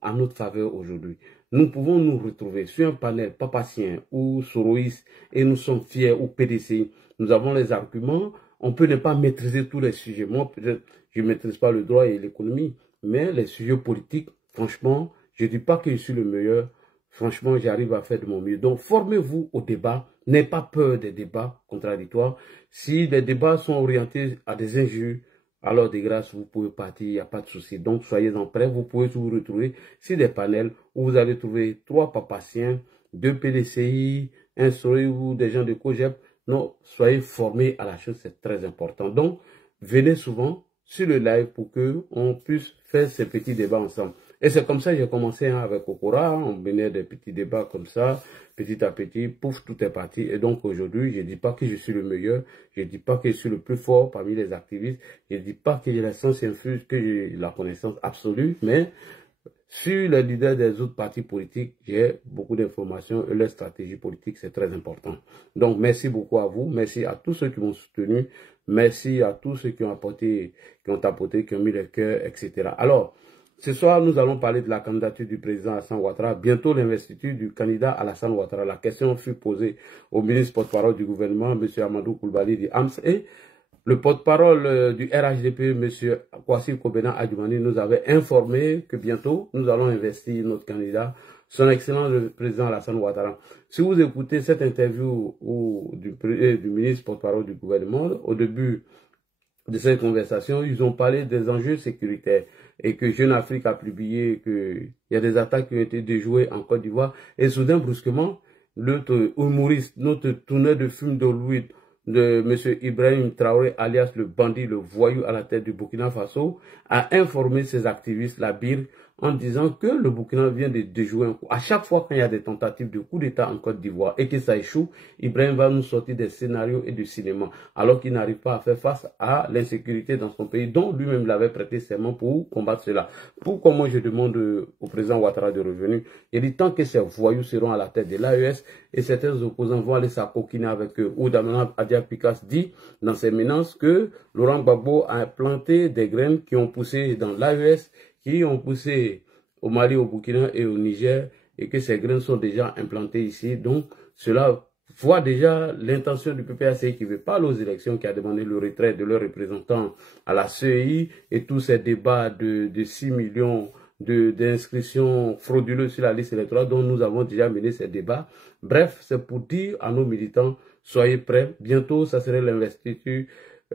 À notre faveur aujourd'hui. Nous pouvons nous retrouver sur un panel Papacien ou Soroïs et nous sommes fiers ou PDCI. Nous avons les arguments. On peut ne pas maîtriser tous les sujets. Moi, peut-être, je ne maîtrise pas le droit et l'économie, mais les sujets politiques, franchement, je ne dis pas que je suis le meilleur. Franchement, j'arrive à faire de mon mieux. Donc, formez-vous au débat. N'ayez pas peur des débats contradictoires. Si les débats sont orientés à des injures, alors de grâce, vous pouvez partir, il n'y a pas de souci. Donc, soyez-en prêts. Vous pouvez vous retrouver sur des panels où vous allez trouver 3 papaciens, 2 PDCI, un souris ou des gens de COGEP. Non, soyez formés à la chose, c'est très important. Donc, venez souvent sur le live pour qu'on puisse faire ces petits débats ensemble. Et c'est comme ça que j'ai commencé avec Okora. On menait des petits débats comme ça, petit à petit, pouf, tout est parti. Et donc aujourd'hui, je ne dis pas que je suis le meilleur, je ne dis pas que je suis le plus fort parmi les activistes, je ne dis pas que j'ai la science infuse, que j'ai la connaissance absolue, mais sur les leaders des autres partis politiques, j'ai beaucoup d'informations et leur stratégie politique, c'est très important. Donc, merci beaucoup à vous. Merci à tous ceux qui m'ont soutenu. Merci à tous ceux qui ont apporté, qui ont mis le cœur, etc. Alors, ce soir, nous allons parler de la candidature du président Alassane Ouattara. Bientôt, l'investiture du candidat Alassane Ouattara. La question fut posée au ministre porte-parole du gouvernement, M. Amadou Koulibaly du AMS, et le porte-parole du RHDP, M. Kwasi Kobena Adjoumani, nous avait informé que bientôt, nous allons investir notre candidat, son excellence le président Alassane Ouattara. Si vous écoutez cette interview du ministre porte-parole du gouvernement, au début de cette conversation, ils ont parlé des enjeux sécuritaires et que Jeune Afrique a publié qu'il y a des attaques qui ont été déjouées en Côte d'Ivoire. Et soudain, brusquement, notre humoriste, notre tourneur de film d'Hollywood, de M. Ibrahim Traoré, alias le bandit, le voyou à la tête du Burkina Faso, a informé ses activistes, la BIR, en disant que le Burkina vient de déjouer un coup. À chaque fois qu'il y a des tentatives de coup d'État en Côte d'Ivoire et que ça échoue, Ibrahim va nous sortir des scénarios et du cinéma, alors qu'il n'arrive pas à faire face à l'insécurité dans son pays, dont lui-même l'avait prêté serment pour combattre cela. Pourquoi moi je demande au président Ouattara de revenir? Il dit tant que ces voyous seront à la tête de l'AES et certains opposants vont aller s'acoquiner avec eux. Ou Damana Adia Pikas dit dans ses menaces que Laurent Gbagbo a planté des graines qui ont poussé dans l'AES, qui ont poussé au Mali, au Burkina et au Niger, et que ces graines sont déjà implantées ici. Donc, cela voit déjà l'intention du PPACI qui ne veut pas aller aux élections, qui a demandé le retrait de leurs représentants à la CEI, et tous ces débats de 6 millions d'inscriptions frauduleuses sur la liste électorale dont nous avons déjà mené ces débats. Bref, c'est pour dire à nos militants, soyez prêts. Bientôt, ça serait l'investiture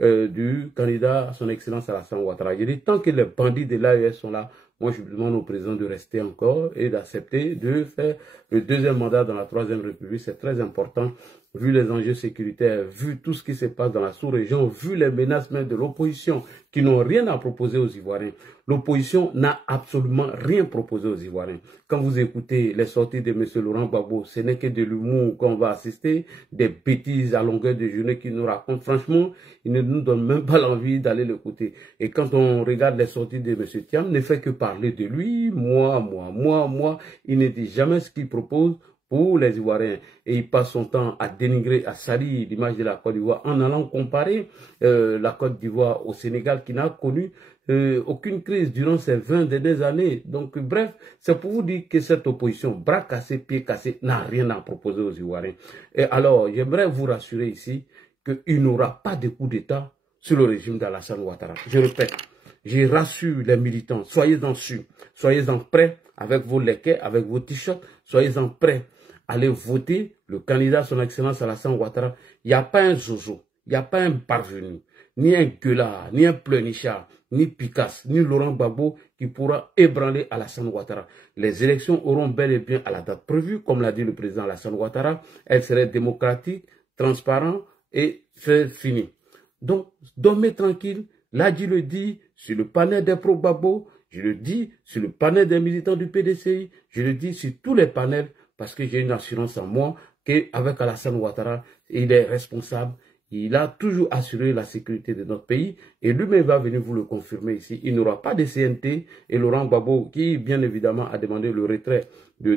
du candidat à son excellence Alassane Ouattara. Je dis, tant que les bandits de l'AES sont là, moi je demande au président de rester encore et d'accepter de faire le deuxième mandat dans la 3e République. C'est très important, vu les enjeux sécuritaires, vu tout ce qui se passe dans la sous-région, vu les menaces même de l'opposition qui n'ont rien à proposer aux Ivoiriens. L'opposition n'a absolument rien proposé aux Ivoiriens. Quand vous écoutez les sorties de M. Laurent Gbagbo, ce n'est que de l'humour qu'on va assister, des bêtises à longueur de journée qu'il nous raconte. Franchement, il ne nous donne même pas l'envie d'aller l'écouter. Et quand on regarde les sorties de M. Thiam, il ne fait que parler de lui, moi. Il ne dit jamais ce qu'il propose pour les Ivoiriens. Et il passe son temps à dénigrer, à salir l'image de la Côte d'Ivoire en allant comparer la Côte d'Ivoire au Sénégal qui n'a connu aucune crise durant ces 20 dernières années. Donc bref, c'est pour vous dire que cette opposition, bras cassés, pieds cassés, n'a rien à proposer aux Ivoiriens. Et alors, j'aimerais vous rassurer ici qu'il n'y aura pas de coup d'État sur le régime d'Alassane Ouattara. Je répète, je rassure les militants, soyez-en sûrs, soyez-en prêts avec vos léquets, avec vos t-shirts, soyez-en prêts. Allez voter le candidat à son excellence Alassane Ouattara. Il n'y a pas un zozo, il n'y a pas un parvenu, ni un gueulard, ni un pleurnichard, ni Picasse, ni Laurent Gbagbo qui pourra ébranler Alassane Ouattara. Les élections auront bel et bien à la date prévue, comme l'a dit le président Alassane Ouattara. Elles seraient démocratiques, transparentes et finies. Donc, dormez tranquille. L'ADI le dit sur le panel des pro-Gbagbo, je le dis sur le panel des militants du PDCI, je le dis sur tous les panels parce que j'ai une assurance en moi qu'avec Alassane Ouattara, il est responsable. Il a toujours assuré la sécurité de notre pays et lui-même va venir vous le confirmer ici. Il n'y aura pas de CNT et Laurent Gbagbo qui, bien évidemment, a demandé le retrait de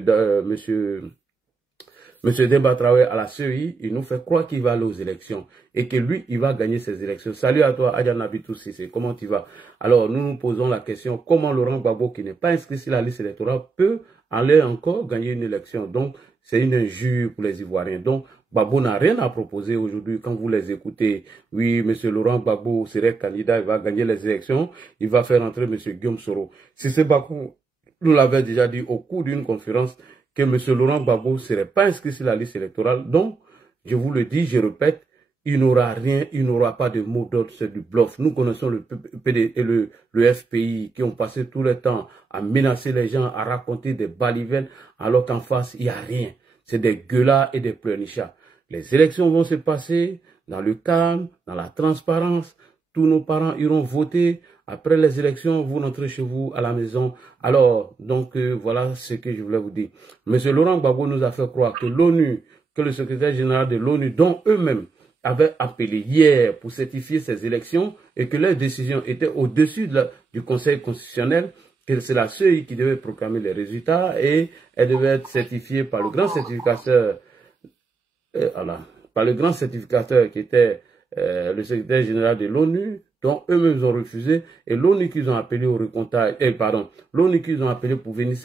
M. Demba Traoré à la CEI, il nous fait croire qu'il va aller aux élections et que lui, il va gagner ces élections. Salut à toi, Adjan Nabitou Sissé, comment tu vas? Alors, nous nous posons la question, comment Laurent Gbagbo, qui n'est pas inscrit sur la liste électorale, peut aller encore gagner une élection? Donc, c'est une injure pour les Ivoiriens. Donc, Gbagbo n'a rien à proposer aujourd'hui quand vous les écoutez. Oui, M. Laurent Gbagbo serait candidat, il va gagner les élections, il va faire entrer M. Guillaume Soro. Si c'est Bakou, nous l'avons déjà dit au cours d'une conférence, que M. Laurent Gbagbo ne serait pas inscrit sur la liste électorale. Donc, je vous le dis, je répète, il n'aura rien, il n'aura pas de mot d'ordre, c'est du bluff. Nous connaissons le PD et le FPI qui ont passé tout le temps à menacer les gens, à raconter des balivernes, alors qu'en face, il n'y a rien. C'est des gueulards et des pleurnichards. Les élections vont se passer dans le calme, dans la transparence. Tous nos parents iront voter. Après les élections, vous rentrez chez vous à la maison. Alors, donc, voilà ce que je voulais vous dire. M. Laurent Gbagbo nous a fait croire que l'ONU, que le secrétaire général de l'ONU, dont eux-mêmes avaient appelé hier pour certifier ces élections et que leurs décisions étaient au-dessus du Conseil constitutionnel, que c'est la CEI qui devait proclamer les résultats et elle devait être certifiée par le grand certificateur, par le grand certificateur qui était le secrétaire général de l'ONU, dont eux-mêmes ont refusé, et l'ONU qu'ils ont appelé au recomptage, l'ONU qu'ils ont appelé pour venir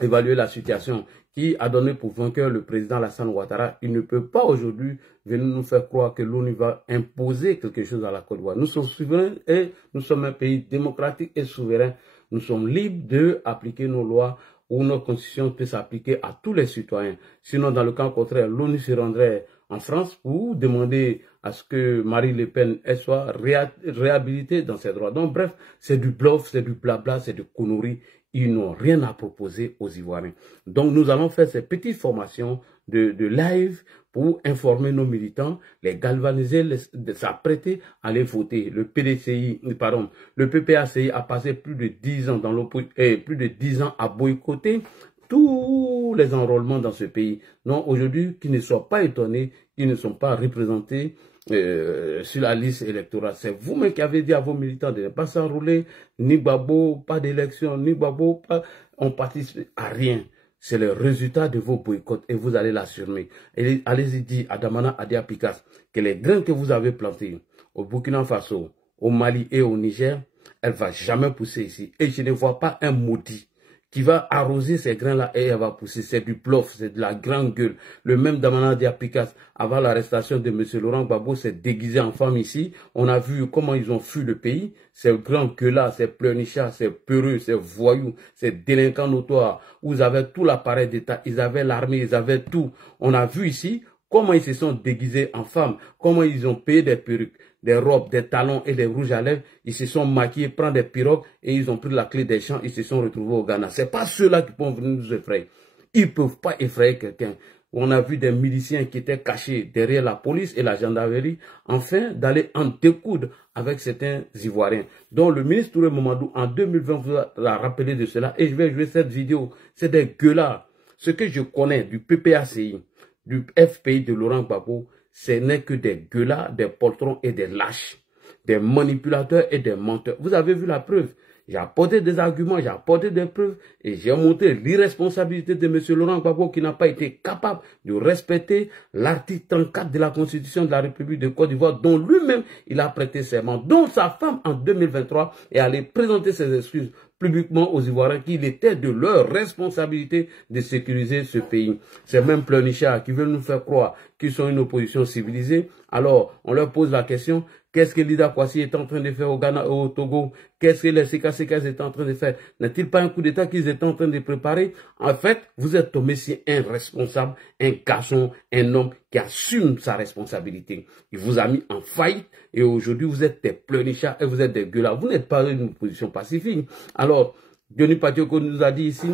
évaluer la situation, qui a donné pour vainqueur le président Alassane Ouattara. Il ne peut pas aujourd'hui venir nous faire croire que l'ONU va imposer quelque chose à la Côte d'Ivoire. Nous sommes souverains et nous sommes un pays démocratique et souverain. Nous sommes libres d'appliquer nos lois où nos constitutions peuvent s'appliquer à tous les citoyens. Sinon, dans le cas contraire, l'ONU se rendrait en France pour demander à ce que Marine Le Pen soit réhabilitée dans ses droits. Donc bref, c'est du bluff, c'est du blabla, c'est du conneries. Ils n'ont rien à proposer aux Ivoiriens. Donc nous allons faire ces petites formations de live pour informer nos militants, les galvaniser, s'apprêter à les voter. Le PPACI a passé plus de 10 ans dans plus de 10 ans à boycotter tous les enrôlements dans ce pays. Donc aujourd'hui, qu'ils ne soient pas étonnés, ils ne sont pas représentés sur la liste électorale. C'est vous-même qui avez dit à vos militants de ne pas s'enrôler, ni Gbagbo, pas d'élection, ni Gbagbo, on participe à rien. C'est le résultat de vos boycotts et vous allez l'assumer. Et allez-y dire à Damana Adia Pikas que les grains que vous avez plantés au Burkina Faso, au Mali et au Niger, elle ne va jamais pousser ici. Et je ne vois pas un maudit qui va arroser ces grains-là et elle va pousser. C'est du bluff, c'est de la grande gueule. Le même Damana Diapikas, avant l'arrestation de M. Laurent Gbagbo, s'est déguisé en femme ici. On a vu comment ils ont fui le pays. Ces grands gueulards, ces pleurnichards, ces peureux, ces voyous, ces délinquants notoires. Vous avez tout l'appareil d'État, ils avaient l'armée, ils avaient tout. On a vu ici comment ils se sont déguisés en femmes, comment ils ont payé des perruques, des robes, des talons et des rouges à lèvres. Ils se sont maquillés, prennent des pirogues et ils ont pris la clé des champs. Ils se sont retrouvés au Ghana. Ce n'est pas ceux-là qui peuvent venir nous effrayer. Ils ne peuvent pas effrayer quelqu'un. On a vu des miliciens qui étaient cachés derrière la police et la gendarmerie, afin d'aller en découdre avec certains Ivoiriens. Donc le ministre Touré Mamadou, en 2020, vous a rappelé de cela. Et je vais jouer cette vidéo. C'est des gueulards. Ce que je connais du PPACI, du FPI de Laurent Gbagbo, ce n'est que des gueulards, des poltrons et des lâches, des manipulateurs et des menteurs. Vous avez vu la preuve. J'ai apporté des arguments, j'ai apporté des preuves et j'ai montré l'irresponsabilité de M. Laurent Gbagbo qui n'a pas été capable de respecter l'article 34 de la Constitution de la République de Côte d'Ivoire dont lui-même il a prêté serment, dont sa femme en 2023 est allée présenter ses excuses publiquement aux Ivoiriens qu'il était de leur responsabilité de sécuriser ce pays. Ces mêmes pleurnichards qui veulent nous faire croire qu'ils sont une opposition civilisée. Alors, on leur pose la question, qu'est-ce que Lida Kwasi est en train de faire au Ghana, au Togo? Qu'est-ce que les CKCK étaient en train de faire? N'est-il pas un coup d'État qu'ils étaient en train de préparer? En fait, vous êtes tombé sur un responsable, un garçon, un homme qui assume sa responsabilité. Il vous a mis en faillite et aujourd'hui, vous êtes des pleurnichards et vous êtes des gueulards. Vous n'êtes pas une opposition pacifique. Alors, Denis Patioko nous a dit ici,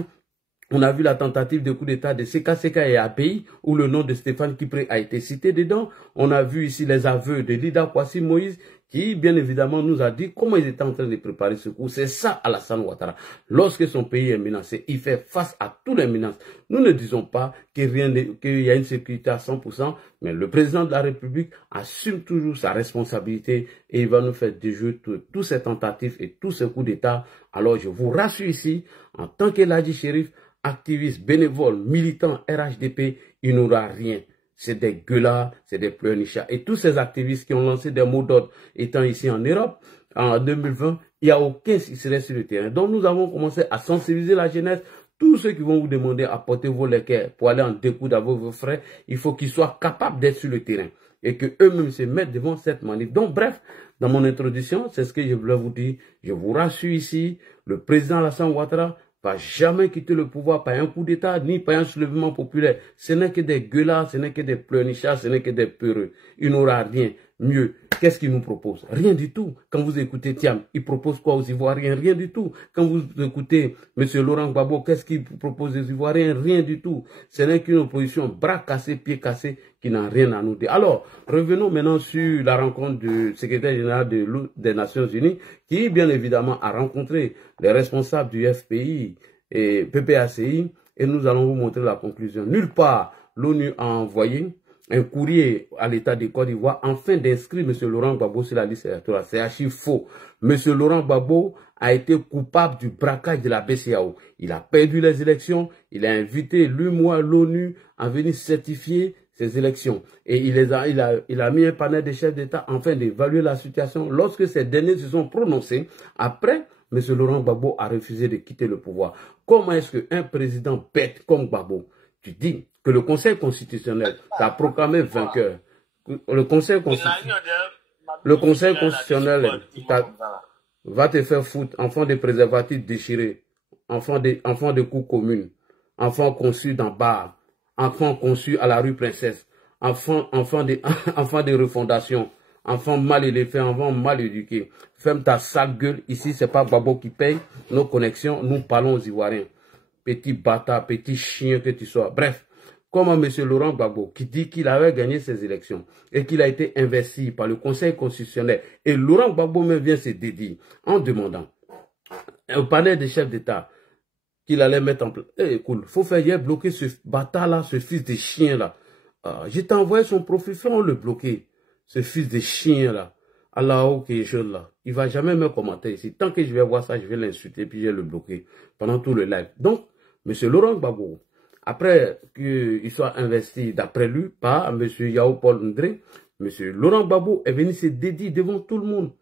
on a vu la tentative de coup d'État de CKCK et API, où le nom de Stéphane Kipré a été cité dedans. On a vu ici les aveux de Lida Kwasi Moïse, qui, bien évidemment, nous a dit comment ils étaient en train de préparer ce coup. C'est ça, Alassane Ouattara. Lorsque son pays est menacé, il fait face à tous les menaces. Nous ne disons pas qu'il y a une sécurité à 100%, mais le président de la République assume toujours sa responsabilité et il va nous faire déjouer tous ces tentatives et tous ces coups d'État. Alors, je vous rassure ici, en tant qu'Eladji Chérif, activistes, bénévoles, militants, RHDP, il n'y aura rien. C'est des gueulards, c'est des pleurnichards. Et tous ces activistes qui ont lancé des mots d'ordre étant ici en Europe, en 2020, il n'y a aucun qui serait sur le terrain. Donc nous avons commencé à sensibiliser la jeunesse. Tous ceux qui vont vous demander à porter vos léquers pour aller en découdre avec vos frères, il faut qu'ils soient capables d'être sur le terrain. Et qu'eux-mêmes se mettent devant cette manif. Donc bref, dans mon introduction, c'est ce que je voulais vous dire. Je vous rassure ici, le président Alassane Ouattara va jamais quitter le pouvoir par un coup d'État, ni par un soulèvement populaire. Ce n'est que des gueulards, ce n'est que des pleurnichards, ce n'est que des peureux. Il n'aura rien. Mieux, qu'est-ce qu'il nous propose? Rien du tout. Quand vous écoutez Thiam, il propose quoi aux Ivoiriens? Rien du tout. Quand vous écoutez M. Laurent Gbagbo, qu'est-ce qu'il propose aux Ivoiriens? Rien du tout. Ce n'est qu'une opposition bras cassés, pieds cassés, qui n'a rien à nous dire. Alors, revenons maintenant sur la rencontre du secrétaire général des Nations Unies, qui, bien évidemment, a rencontré les responsables du FPI et PPACI, et nous allons vous montrer la conclusion. Nulle part, l'ONU a envoyé un courrier à l'État de Côte d'Ivoire afin d'inscrire M. Laurent Gbagbo sur la liste électorale. C'est archi faux. M. Laurent Gbagbo a été coupable du braquage de la BCEAO. Il a perdu les élections. Il a invité l'UMOA, l'ONU à venir certifier ces élections. Et il a mis un panel de chefs d'État afin d'évaluer la situation. Lorsque ces derniers se sont prononcés, après, M. Laurent Gbagbo a refusé de quitter le pouvoir. Comment est-ce qu'un président bête comme Gbagbo, tu dis que le Conseil constitutionnel t'a proclamé vainqueur, le Conseil constitutionnel va te faire foutre, enfant de préservatifs déchirés, enfant de coups communes, enfant conçu dans bar, enfant conçu à la rue Princesse, enfant de refondation, enfant mal élevé, enfant mal éduqué. Ferme ta sale gueule, ici c'est pas Gbagbo qui paye nos connexions, nous parlons aux Ivoiriens. Petit bâtard, petit chien que tu sois. Bref, comment M. Laurent Gbagbo, qui dit qu'il avait gagné ses élections et qu'il a été investi par le Conseil constitutionnel, et Laurent Gbagbo même vient se dédier en demandant au panel des chefs d'État qu'il allait mettre en place. Eh, cool, faut faire hier bloquer ce bâtard-là, ce fils de chien-là. Je t'ai envoyé son profil, on le bloquer. Ce fils de chien-là. Allah, ok, là. Il va jamais me commenter ici. Tant que je vais voir ça, je vais l'insulter, puis je vais le bloquer pendant tout le live. Donc, M. Laurent Gbagbo, après qu'il soit investi d'après lui par M. Yao Paul Ndré, M. Laurent Gbagbo est venu se dédier devant tout le monde.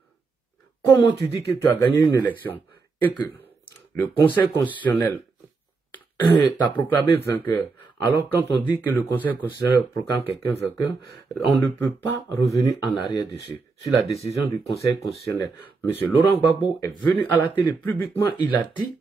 Comment tu dis que tu as gagné une élection et que le Conseil constitutionnel t'a proclamé vainqueur? Alors quand on dit que le Conseil constitutionnel proclame quelqu'un vainqueur, on ne peut pas revenir en arrière dessus, sur la décision du Conseil constitutionnel. M. Laurent Gbagbo est venu à la télé publiquement, il a dit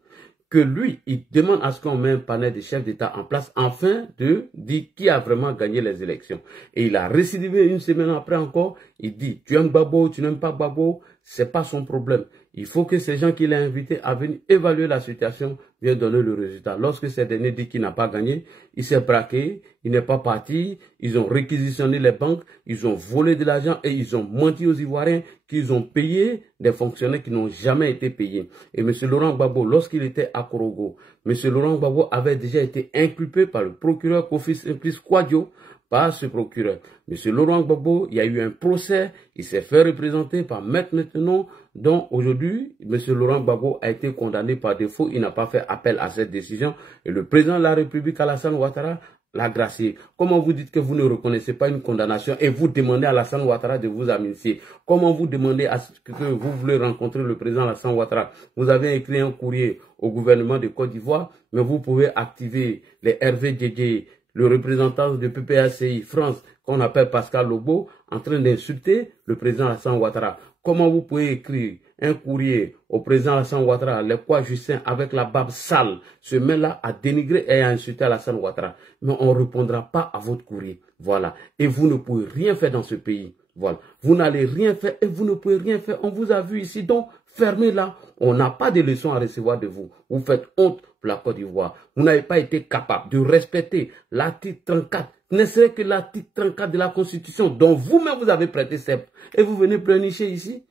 que lui, il demande à ce qu'on mette un panel de chefs d'État en place afin de dire qui a vraiment gagné les élections. Et il a récidivé une semaine après encore, il dit, tu aimes Gbagbo, tu n'aimes pas Gbagbo, c'est pas son problème. Il faut que ces gens qu'il a invités à venir évaluer la situation viennent donner le résultat. Lorsque ces derniers disent qu'il n'a pas gagné, il s'est braqué, il n'est pas parti, ils ont réquisitionné les banques, ils ont volé de l'argent et ils ont menti aux Ivoiriens qu'ils ont payé des fonctionnaires qui n'ont jamais été payés. Et M. Laurent Gbagbo, lorsqu'il était à Korogo, M. Laurent Gbagbo avait déjà été inculpé par le procureur Kofi Simplice Kouadio, par ce procureur. M. Laurent Gbagbo, il y a eu un procès, il s'est fait représenter par Maître Maintenon, donc aujourd'hui, M. Laurent Gbagbo a été condamné par défaut, il n'a pas fait appel à cette décision, et le président de la République, Alassane Ouattara, l'a gracié. Comment vous dites que vous ne reconnaissez pas une condamnation et vous demandez à Alassane Ouattara de vous amnistier? Comment vous demandez à ce que vous voulez rencontrer le président Alassane Ouattara? Vous avez écrit un courrier au gouvernement de Côte d'Ivoire, mais vous pouvez activer les RVDD, le représentant de PPACI France, qu'on appelle Pascal Lobo, en train d'insulter le président Alassane Ouattara. Comment vous pouvez écrire un courrier au président Alassane Ouattara, les quoi Justin, avec la barbe sale, se met là à dénigrer et à insulter Alassane Ouattara. Mais on ne répondra pas à votre courrier. Voilà. Et vous ne pouvez rien faire dans ce pays. Voilà. Vous n'allez rien faire et vous ne pouvez rien faire. On vous a vu ici. Donc, fermez là. On n'a pas de leçons à recevoir de vous. Vous faites honte pour la Côte d'Ivoire. Vous n'avez pas été capable de respecter l'article 34. Ne serait que l'article 34 de la Constitution dont vous-même vous avez prêté serment. Et vous venez pleurnicher ici.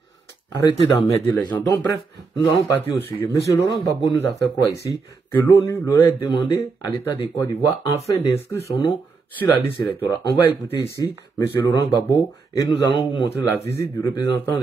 Arrêtez d'emmerder les gens. Donc bref, nous allons partir au sujet. M. Laurent Gbagbo nous a fait croire ici que l'ONU l'aurait demandé à l'État de Côte d'Ivoire afin d'inscrire son nom sur la liste électorale. On va écouter ici M. Laurent Gbagbo et nous allons vous montrer la visite du représentant,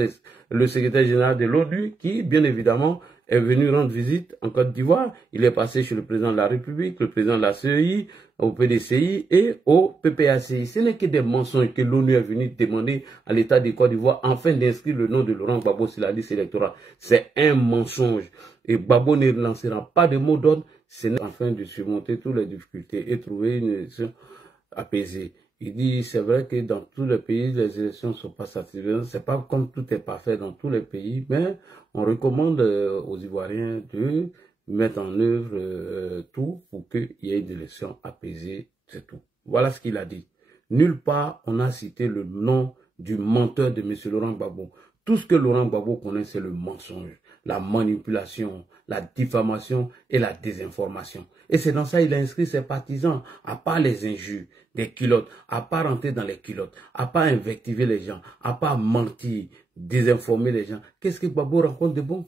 le secrétaire général de l'ONU qui, bien évidemment, est venu rendre visite en Côte d'Ivoire. Il est passé chez le président de la République, le président de la CEI, au PDCI et au PPACI. Ce n'est que des mensonges que l'ONU est venu demander à l'État de Côte d'Ivoire afin d'inscrire le nom de Laurent Gbagbo sur la liste électorale. C'est un mensonge. Et Gbagbo ne lancera pas de mot d'ordre, c'est afin de surmonter toutes les difficultés et trouver une élection apaisée. Il dit, c'est vrai que dans tous les pays, les élections ne sont pas satisfaisantes. C'est pas comme tout est parfait dans tous les pays, mais on recommande aux Ivoiriens de mettre en œuvre tout pour qu'il y ait une élection apaisée, c'est tout. Voilà ce qu'il a dit. Nulle part, on a cité le nom du menteur de M. Laurent Gbagbo. Tout ce que Laurent Gbagbo connaît, c'est le mensonge, la manipulation, la diffamation et la désinformation. Et c'est dans ça qu'il a inscrit ses partisans, à part les injures, des culottes, à part rentrer dans les culottes, à part invectiver les gens, à part mentir, désinformer les gens. Qu'est-ce que Gbagbo rencontre de bon?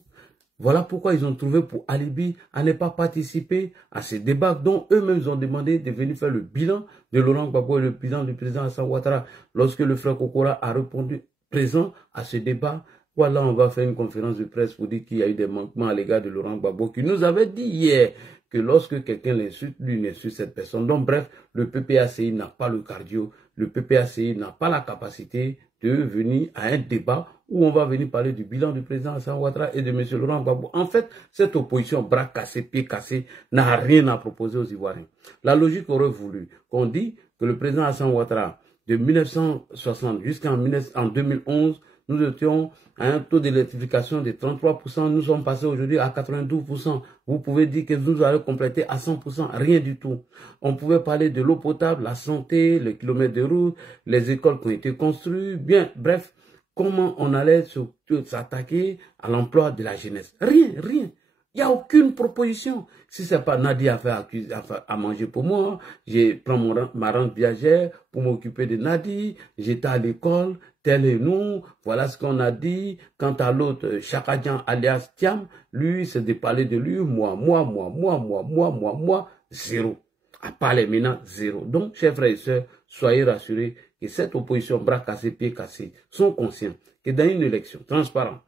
Voilà pourquoi ils ont trouvé pour alibi à ne pas participer à ces débats dont eux-mêmes ont demandé de venir faire le bilan de Laurent Gbagbo et le bilan du président Alassane Ouattara. Lorsque le frère Kokora a répondu présent à ce débat, voilà, on va faire une conférence de presse pour dire qu'il y a eu des manquements à l'égard de Laurent Gbagbo qui nous avait dit hier que lorsque quelqu'un l'insulte, lui n'insulte cette personne. Donc bref, le PPACI n'a pas le cardio, le PPACI n'a pas la capacité de venir à un débat où on va venir parler du bilan du président Alassane Ouattara et de M. Laurent Gbagbo. En fait, cette opposition, bras cassés, pieds cassés, n'a rien à proposer aux Ivoiriens. La logique aurait voulu qu'on dise que le président Alassane Ouattara, de 1960 jusqu'en 2011, nous étions à un taux d'électrification de 33%, nous sommes passés aujourd'hui à 92%. Vous pouvez dire que nous allons compléter à 100%, rien du tout. On pouvait parler de l'eau potable, la santé, les kilomètres de route, les écoles qui ont été construites, bien, bref, comment on allait s'attaquer à l'emploi de la jeunesse. Rien, rien. Il n'y a aucune proposition. Si ce n'est pas Nadia à manger pour moi, je prends ma rente viagère pour m'occuper de Nadi, j'étais à l'école, tel et nous, voilà ce qu'on a dit. Quant à l'autre, Chakadjan alias Thiam, lui, c'est de parler de lui, moi, zéro. À part les maintenant, zéro. Donc, chers frères et sœurs, soyez rassurés que cette opposition, bras cassés, pieds cassés, sont conscients que dans une élection transparente,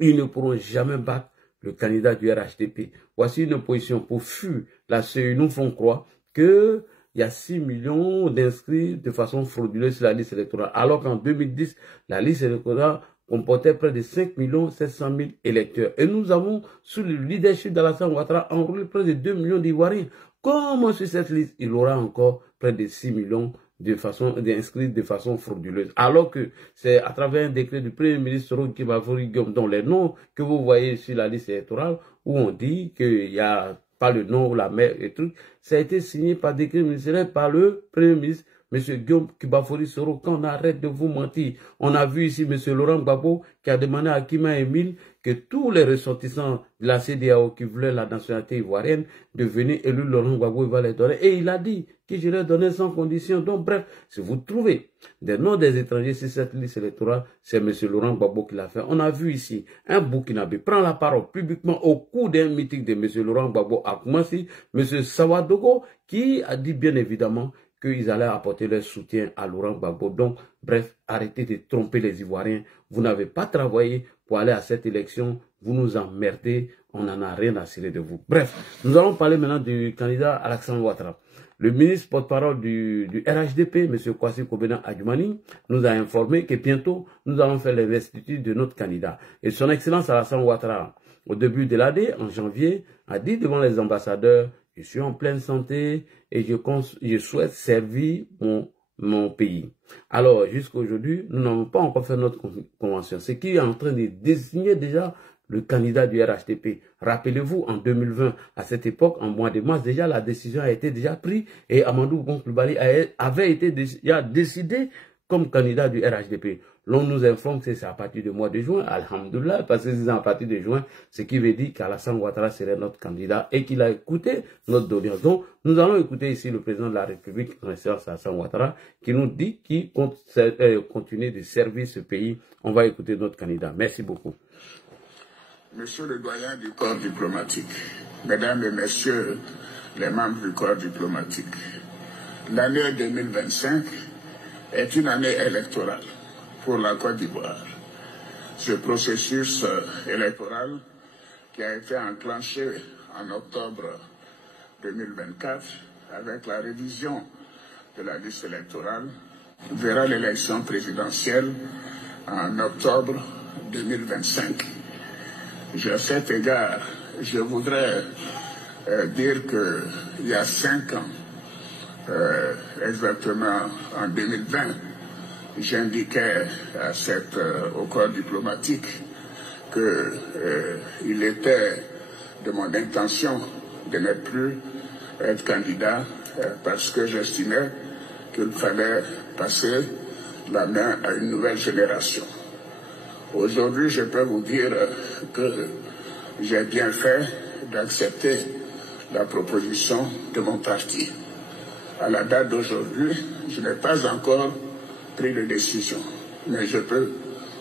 ils ne pourront jamais battre le candidat du RHDP. Voici une opposition pour fuir la CEI. Nous font croire qu'il y a 6 millions d'inscrits de façon frauduleuse sur la liste électorale. Alors qu'en 2010, la liste électorale comportait près de 5 700 000 électeurs. Et nous avons, sous le leadership d'Alassane Ouattara, enrôlé près de 2 millions d'Ivoiriens. Comment sur cette liste, il aura encore près de 6 millions d'inscrits de façon frauduleuse. Alors que c'est à travers un décret du Premier ministre Soro Kibafori Guillaume, dont les noms que vous voyez sur la liste électorale, où on dit qu'il n'y a pas le nom ou la mère et tout, ça a été signé par décret ministériel par le Premier ministre M. Guillaume Kibafori Soro. Quand on arrête de vous mentir, on a vu ici M. Laurent Gbagbo qui a demandé à Kima Emile que tous les ressortissants de la CEDEAO qui voulaient la nationalité ivoirienne de venir élire Laurent Gbagbo, il va les donner. Et il a dit que je les donnais sans condition. Donc bref, si vous trouvez des noms des étrangers sur cette liste électorale, c'est M. Laurent Gbagbo qui l'a fait. On a vu ici un Burkinabé prend la parole publiquement au cours d'un meeting de M. Laurent Gbagbo à Koumassi, M. Sawadogo, qui a dit bien évidemment qu'ils allaient apporter leur soutien à Laurent Gbagbo. Donc, bref, arrêtez de tromper les Ivoiriens. Vous n'avez pas travaillé pour aller à cette élection. Vous nous emmerdez. On n'en a rien à cirer de vous. Bref, nous allons parler maintenant du candidat Alassane Ouattara. Le ministre porte-parole du RHDP, M. Kwasi Kobena Adjumani, nous a informé que bientôt, nous allons faire l'investiture de notre candidat. Et son Excellence Alassane Ouattara, au début de l'année, en janvier, a dit devant les ambassadeurs: je suis en pleine santé et je souhaite servir mon pays. Alors, jusqu'à aujourd'hui, nous n'avons pas encore fait notre convention. Ce qui est en train de désigner déjà le candidat du RHDP. Rappelez-vous, en 2020, à cette époque, en mois de mars, déjà, la décision a été déjà prise et Amadou Bon Coulibaly avait été décidé comme candidat du RHDP. L'on nous informe que c'est à partir du mois de juin, alhamdoulilah, parce que c'est à partir de juin, ce qui veut dire qu'Alassane Ouattara serait notre candidat et qu'il a écouté notre doléance. Donc, nous allons écouter ici le président de la République, Alassane Ouattara, qui nous dit qu'il compte continuer de servir ce pays. On va écouter notre candidat. Merci beaucoup. Monsieur le doyen du corps diplomatique, mesdames et messieurs les membres du corps diplomatique, l'année 2025 est une année électorale pour la Côte d'Ivoire. Ce processus électoral qui a été enclenché en octobre 2024 avec la révision de la liste électorale verra l'élection présidentielle en octobre 2025. À cet égard, je voudrais dire qu'il y a 5 ans, exactement en 2020, j'indiquais au corps diplomatique qu'il était de mon intention de ne plus être candidat parce que j'estimais qu'il fallait passer la main à une nouvelle génération. Aujourd'hui, je peux vous dire que j'ai bien fait d'accepter la proposition de mon parti. À la date d'aujourd'hui, je n'ai pas encore pris de décision, mais je peux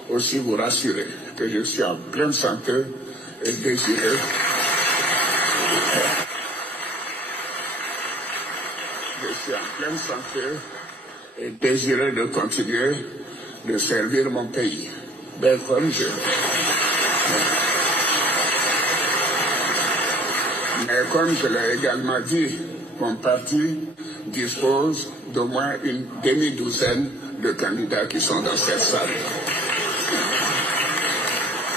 aussi vous rassurer que je suis en pleine santé et désireux. Je suis en pleine santé et désireux de continuer de servir mon pays. Mais comme je l'ai également dit, mon parti dispose d'au moins une demi-douzaine de candidats qui sont dans cette salle.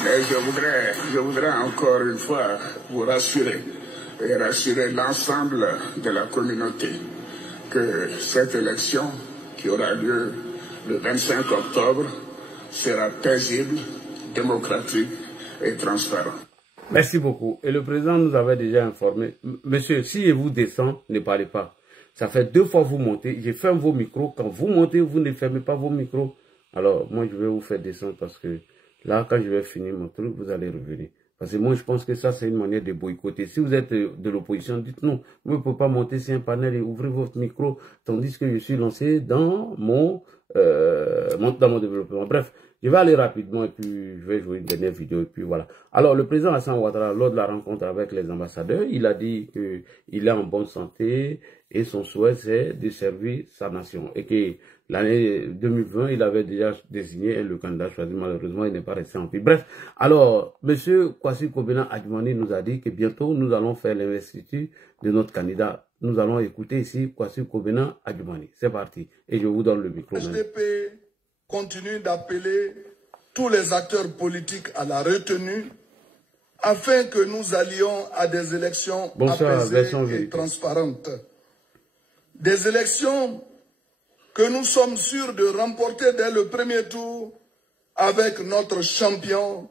Mais je voudrais encore une fois vous rassurer et rassurer l'ensemble de la communauté que cette élection qui aura lieu le 25 octobre sera paisible, démocratique et transparente. Merci beaucoup. Et le président nous avait déjà informé. Monsieur, si je vous descends, ne parlez pas. Ça fait 2 fois vous montez. Je ferme vos micros. Quand vous montez, vous ne fermez pas vos micros. Alors, moi, je vais vous faire descendre parce que là, quand je vais finir mon truc, vous allez revenir. Parce que moi, je pense que ça, c'est une manière de boycotter. Si vous êtes de l'opposition, dites non. Vous ne pouvez pas monter sur un panel et ouvrir votre micro, tandis que je suis lancé dans mon développement. Bref, je vais aller rapidement et puis je vais jouer une dernière vidéo et puis voilà. Alors, le président Alassane Ouattara, lors de la rencontre avec les ambassadeurs, il a dit qu'il est en bonne santé et son souhait, c'est de servir sa nation. Et que l'année 2020, il avait déjà désigné le candidat choisi. Malheureusement, il n'est pas resté en vie. Bref, alors, M. Kwasi Kobena Adjumani nous a dit que bientôt, nous allons faire l'investiture de notre candidat. Nous allons écouter ici Kwasi Kobena Adjumani. C'est parti. Et je vous donne le micro. Le HDP continue d'appeler tous les acteurs politiques à la retenue afin que nous allions à des élections apaisées et transparentes. Des élections que nous sommes sûrs de remporter dès le premier tour avec notre champion,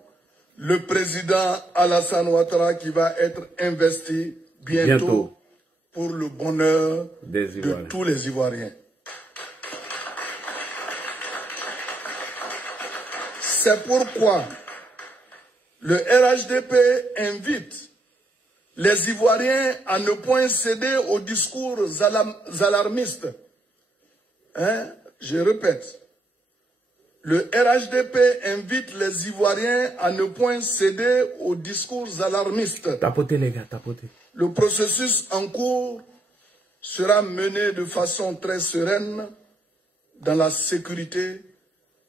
le président Alassane Ouattara, qui va être investi bientôt pour le bonheur de tous les Ivoiriens. C'est pourquoi le RHDP invite les Ivoiriens à ne point céder aux discours alarmistes. Je répète, le RHDP invite les Ivoiriens à ne point céder aux discours alarmistes. Tapotez les gars, tapotez. Le processus en cours sera mené de façon très sereine dans la sécurité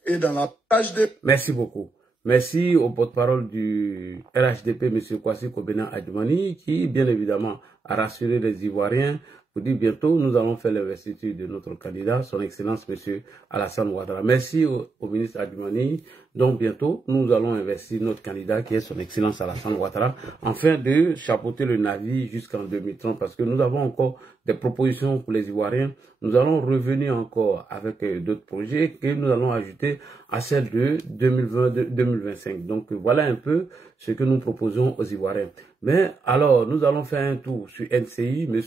et dans la HDP. Merci beaucoup. Merci au porte-parole du RHDP, M. Kwasi Kobena Adjumani, qui, bien évidemment, a rassuré les Ivoiriens pour dire bientôt, nous allons faire l'investiture de notre candidat, son Excellence, M. Alassane Ouattara. Merci au ministre Adjumani. Donc, bientôt, nous allons investir notre candidat, qui est son Excellence Alassane Ouattara, afin de chapeauter le navire jusqu'en 2030, parce que nous avons encore des propositions pour les Ivoiriens. Nous allons revenir encore avec d'autres projets que nous allons ajouter à celle de 2020-2025. Donc, voilà un peu ce que nous proposons aux Ivoiriens. Mais alors, nous allons faire un tour sur NCI, M.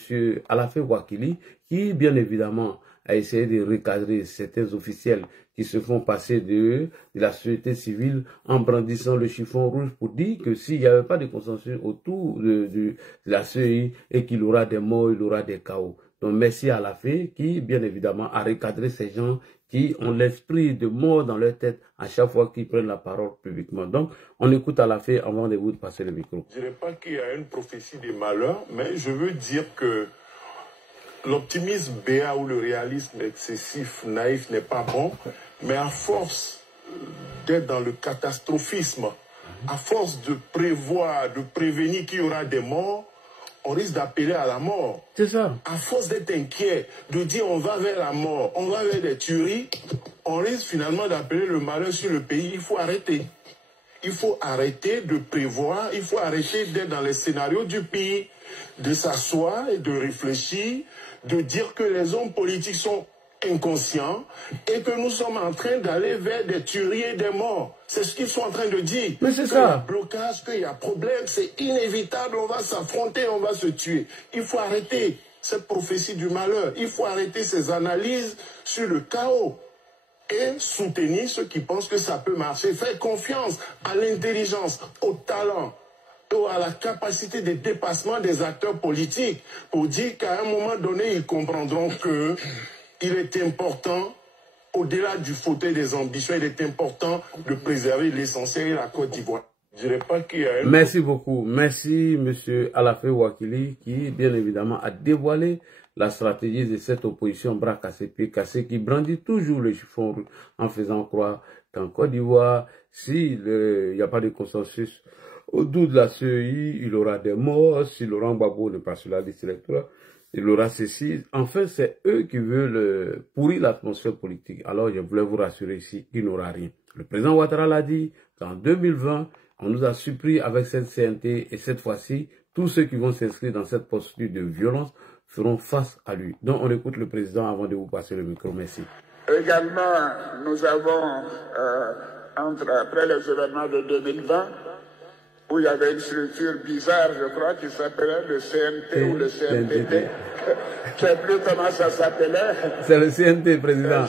Alafé Wakili, qui, bien évidemment, a essayé de recadrer certains officiels qui se font passer de la société civile en brandissant le chiffon rouge pour dire que s'il n'y avait pas de consensus autour de la CEI et qu'il y aura des morts, il y aura des chaos. Donc merci à Alafé qui, bien évidemment, a recadré ces gens qui ont l'esprit de mort dans leur tête à chaque fois qu'ils prennent la parole publiquement. Donc, on écoute Alafé avant de vous passer le micro. Je ne dirais pas qu'il y a une prophétie des malheurs, mais je veux dire que l'optimisme béat ou le réalisme excessif, naïf n'est pas bon, mais à force d'être dans le catastrophisme À force de prévoir, de prévenir qu'il y aura des morts, on risque d'appeler à la mort. C'est ça. À force d'être inquiet, de dire on va vers la mort, on va vers des tueries, on risque finalement d'appeler le malheur sur le pays. Il faut arrêter. Il faut arrêter de prévoir, il faut arrêter d'être dans les scénarios du pays, de s'asseoir et de réfléchir, de dire que les hommes politiques sont inconscients et que nous sommes en train d'aller vers des tueries et des morts. C'est ce qu'ils sont en train de dire. Mais c'est ça. Qu'il y a blocage, qu'il y a problème, c'est inévitable, on va s'affronter, on va se tuer. Il faut arrêter cette prophétie du malheur. Il faut arrêter ces analyses sur le chaos et soutenir ceux qui pensent que ça peut marcher. Faire confiance à l'intelligence, au talent, à la capacité de dépassement des acteurs politiques pour dire qu'à un moment donné, ils comprendront que il est important, au-delà du fauteuil des ambitions, il est important de préserver l'essentiel et la Côte d'Ivoire. Je dirais pas qu'il y a... Merci beaucoup. Merci, M. Alafé Ouakili, qui, bien évidemment, a dévoilé la stratégie de cette opposition bras cassés, pieds cassés, qui brandit toujours le chiffon rouge en faisant croire qu'en Côte d'Ivoire, s'il n'y a pas de consensus autour de la CEI, il aura des morts. Si Laurent Gbagbo n'est pas sur la liste électorale, il aura ceci. Enfin, c'est eux qui veulent pourrir l'atmosphère politique. Alors, je voulais vous rassurer ici, il n'aura rien. Le président Ouattara l'a dit qu'en 2020, on nous a surpris avec cette CNT et cette fois-ci, tous ceux qui vont s'inscrire dans cette posture de violence feront face à lui. Donc, on écoute le président avant de vous passer le micro. Merci. Également, nous avons, après les événements de 2020, où il y avait une structure bizarre, je crois, qui s'appelait le CNT ou le CNTT. Je ne sais plus comment ça s'appelait. C'est le CNT, président.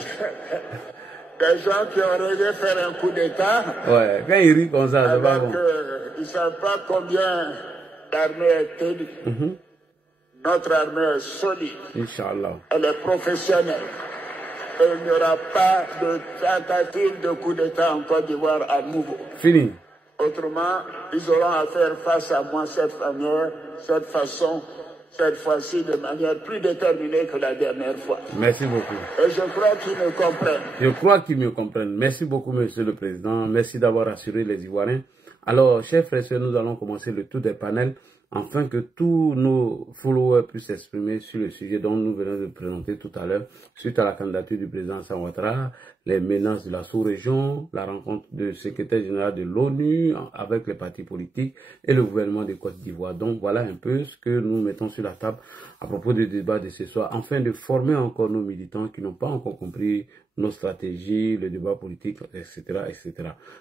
Des gens qui ont rêvé faire un coup d'État. Ouais, quand ils rient comme ça, c'est pas bon. Ils ne savent pas combien l'armée est tenue. Notre armée est solide. Inch'Allah. Elle est professionnelle. Et il n'y aura pas de tentative de coup d'État en Côte d'Ivoire à nouveau. Fini. Autrement, ils auront à faire face à moi cette façon, cette fois-ci de manière plus déterminée que la dernière fois. Merci beaucoup. Et je crois qu'ils me comprennent. Je crois qu'ils me comprennent. Merci beaucoup, Monsieur le Président. Merci d'avoir assuré les Ivoiriens. Alors, chers frères et sœurs, nous allons commencer le tour des panels afin que tous nos followers puissent s'exprimer sur le sujet dont nous venons de présenter tout à l'heure, suite à la candidature du président Alassane Ouattara, les menaces de la sous-région, la rencontre du secrétaire général de l'ONU avec les partis politiques et le gouvernement de Côte d'Ivoire. Donc voilà un peu ce que nous mettons sur la table à propos du débat de ce soir, afin de former encore nos militants qui n'ont pas encore compris nos stratégies, le débat politique, etc., etc.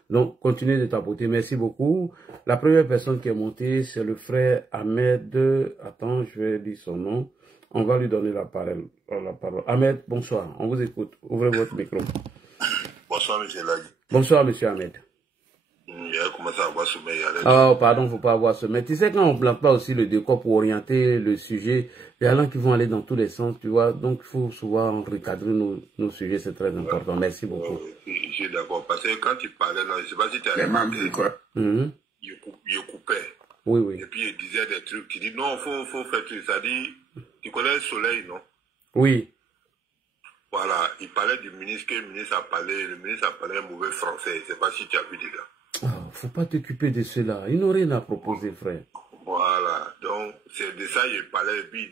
Donc, continuez de tapoter. Merci beaucoup. La première personne qui est montée, c'est le frère Ahmed. Attends, je vais dire son nom. On va lui donner la parole. Ahmed, bonsoir. On vous écoute. Ouvrez votre micro. Bonsoir, monsieur Ladi. Bonsoir, monsieur Ahmed. Il a commencé à avoir sommeil. Oh, pardon, faut pas avoir sommeil. Tu sais, quand on ne plante pas aussi le décor pour orienter le sujet, il y a gens qui vont aller dans tous les sens, tu vois. Donc, il faut souvent recadrer nos sujets, c'est très important. Merci beaucoup. Je suis d'accord. Parce que quand tu parlais, non, je ne sais pas si tu as remarqué quoi. Il coupait. Oui, oui. Et puis, il disait des trucs. Tu dis, non, il faut faire tout ça. Dit, tu connais le soleil, non? Oui. Voilà. Il parlait du ministre, que le ministre a parlé un mauvais français. Je ne sais pas si tu as vu déjà. Faut pas t'occuper de cela. Ils n'ont rien à proposer, frère. Voilà. Donc, c'est de ça qu'il parlait. Et puis,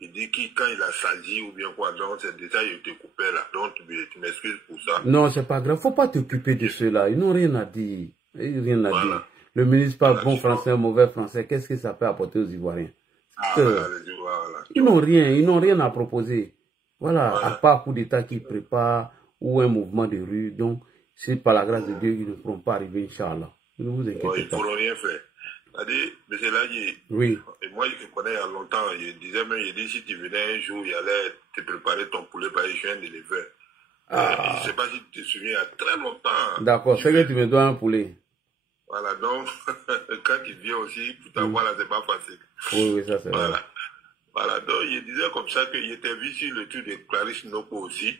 il dit que quand il a sagi ou bien quoi, donc c'est de ça qu'il te coupait là. Donc, tu m'excuses pour ça. Non, c'est pas grave. Faut pas t'occuper de cela. Ils n'ont rien à dire. Rien à dire. Le ministre parle bon français, mauvais français. Qu'est-ce que ça peut apporter aux Ivoiriens? Ils n'ont rien à proposer. Voilà. À part coup d'État qui prépare ou un mouvement de rue. Donc, c'est par la grâce de Dieu qu'ils ne pourront pas arriver, Inch'Allah. Ne vous inquiétez pas. Ils ne pourront rien faire. C'est-à-dire, M. Ladi, oui. Et moi je te connais il y a longtemps, je disais même, si tu venais un jour, il allait te préparer ton poulet par les chiens de l'hiver. Je ne sais pas si tu te souviens, il y a très longtemps. D'accord, c'est que tu me dois un poulet. Voilà, donc, quand tu viens aussi, pour t'avoir là, c'est pas facile. Oui, ça c'est vrai. Voilà, donc je disais comme ça qu'il était vu sur le truc de Clarisse Noko aussi.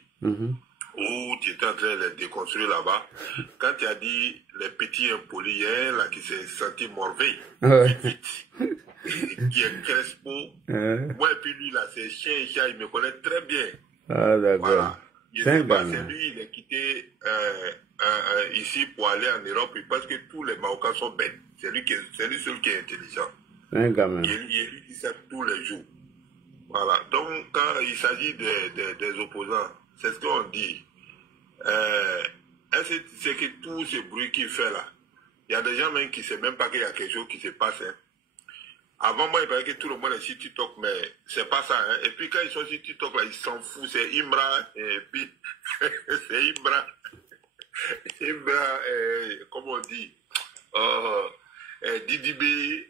Où tu étais en train de les déconstruire là-bas. Quand tu as dit les petits impolis, il y a un là qui s'est senti morveille, qui est Crespo. Moi et puis lui là, c'est chien et chat, il me connaît très bien. Ah d'accord. Voilà. C'est lui, il a quitté ici pour aller en Europe, il pense que tous les Marocains sont bêtes. C'est lui seul qui est intelligent. Un gamin. Il dit ça tous les jours. Voilà. Donc, quand il s'agit des opposants, c'est ce qu'on dit. C'est que tout ce bruit qu'il fait là, il y a des gens même qui ne savent même pas qu'il y a quelque chose qui se passe. Hein. Avant, moi, il paraît que tout le monde est sur TikTok, mais c'est pas ça. Hein. Et puis, quand ils sont sur TikTok, là, ils s'en foutent. C'est Imra, et puis, c'est Imra. Imra, comment on dit Didibé,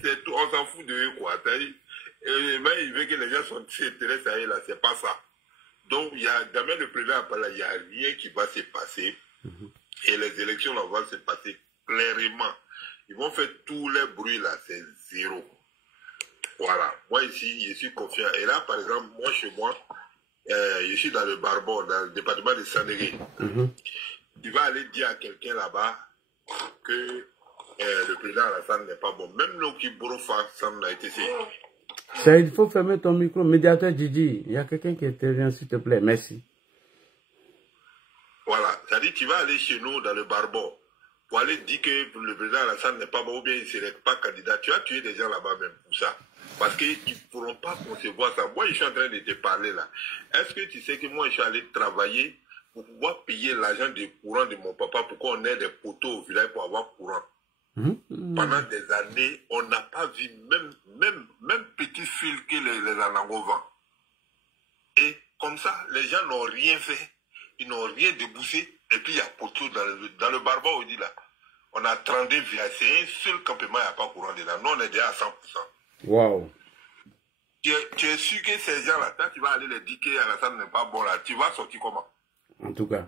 c'est tout, on s'en fout de eux, quoi. Mais il veut que les gens s'intéressent à eux, là, c'est pas ça. Donc, il y a, dans le président, il n'y a rien qui va se passer. Et les élections, là, vont se passer clairement. Ils vont faire tous les bruits, là, c'est zéro. Voilà. Moi, ici, je suis confiant. Et là, par exemple, moi, chez moi, je suis dans le Barbon, dans le département de Sanéré. Tu vas aller dire à quelqu'un là-bas que le président Alassane n'est pas bon. Même nous qui Borofa, ça n'a été fait. Il faut fermer ton micro. Médiateur Djidji, il y a quelqu'un qui intervient, s'il te plaît. Merci. Voilà. C'est-à-dire tu vas aller chez nous dans le Barbon pour aller dire que le président Alassane n'est pas bon ou bien il ne serait pas candidat. Tu as tué des gens là-bas même pour ça. Parce qu'ils ne pourront pas concevoir ça. Moi, je suis en train de te parler là. Est-ce que tu sais que moi, je suis allé travailler pour pouvoir payer l'argent de courant de mon papa pour qu'on ait des poteaux au village pour avoir courant? Pendant des années, on n'a pas vu même petit fil que les Anangos vendent. Et comme ça, les gens n'ont rien fait. Ils n'ont rien débouché. Et puis, il y a poteau dans le Barbon, on dit là. On a 32 villages. C'est un seul campement, il n'y a pas courant dedans. Nous, on est déjà à 100%. Waouh. Tu es sûr que ces gens-là, quand tu vas aller les dire qu'Alassane n'est pas bon là, tu vas sortir comment? En tout cas.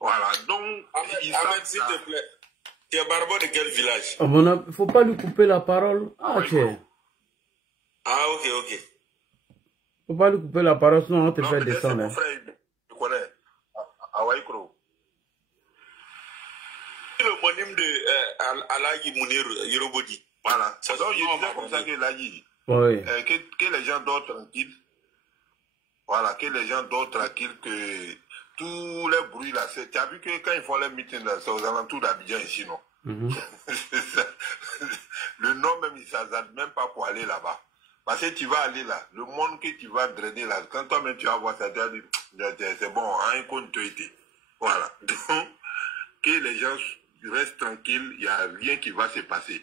Voilà, donc... Ahmed, s'il te plaît, tu es Barbon de quel village? Il ne faut pas lui couper la parole. Ah, ok. Ah, ok. Il ne faut pas lui couper la parole, sinon on te fait descendre. Mon frère, tu connais, à Waïkro. Le monime de Alaï Mounir Yorobodi. Voilà. Donc, il disait comme ça que Laï, oui. que les gens dorment tranquilles. Voilà, que les gens dorment tranquilles, que tous les bruits là, tu as vu que quand ils font les meetings là, c'est aux alentours d'Abidjan ici, non? Le nom même, il ne s'adapte même pas pour aller là-bas. Parce que tu vas aller là, le monde que tu vas drainer là, quand toi-même tu vas voir ça, tu vas dire, c'est bon, hein, continuité. Voilà. Donc, que les gens restent tranquilles, il n'y a rien qui va se passer.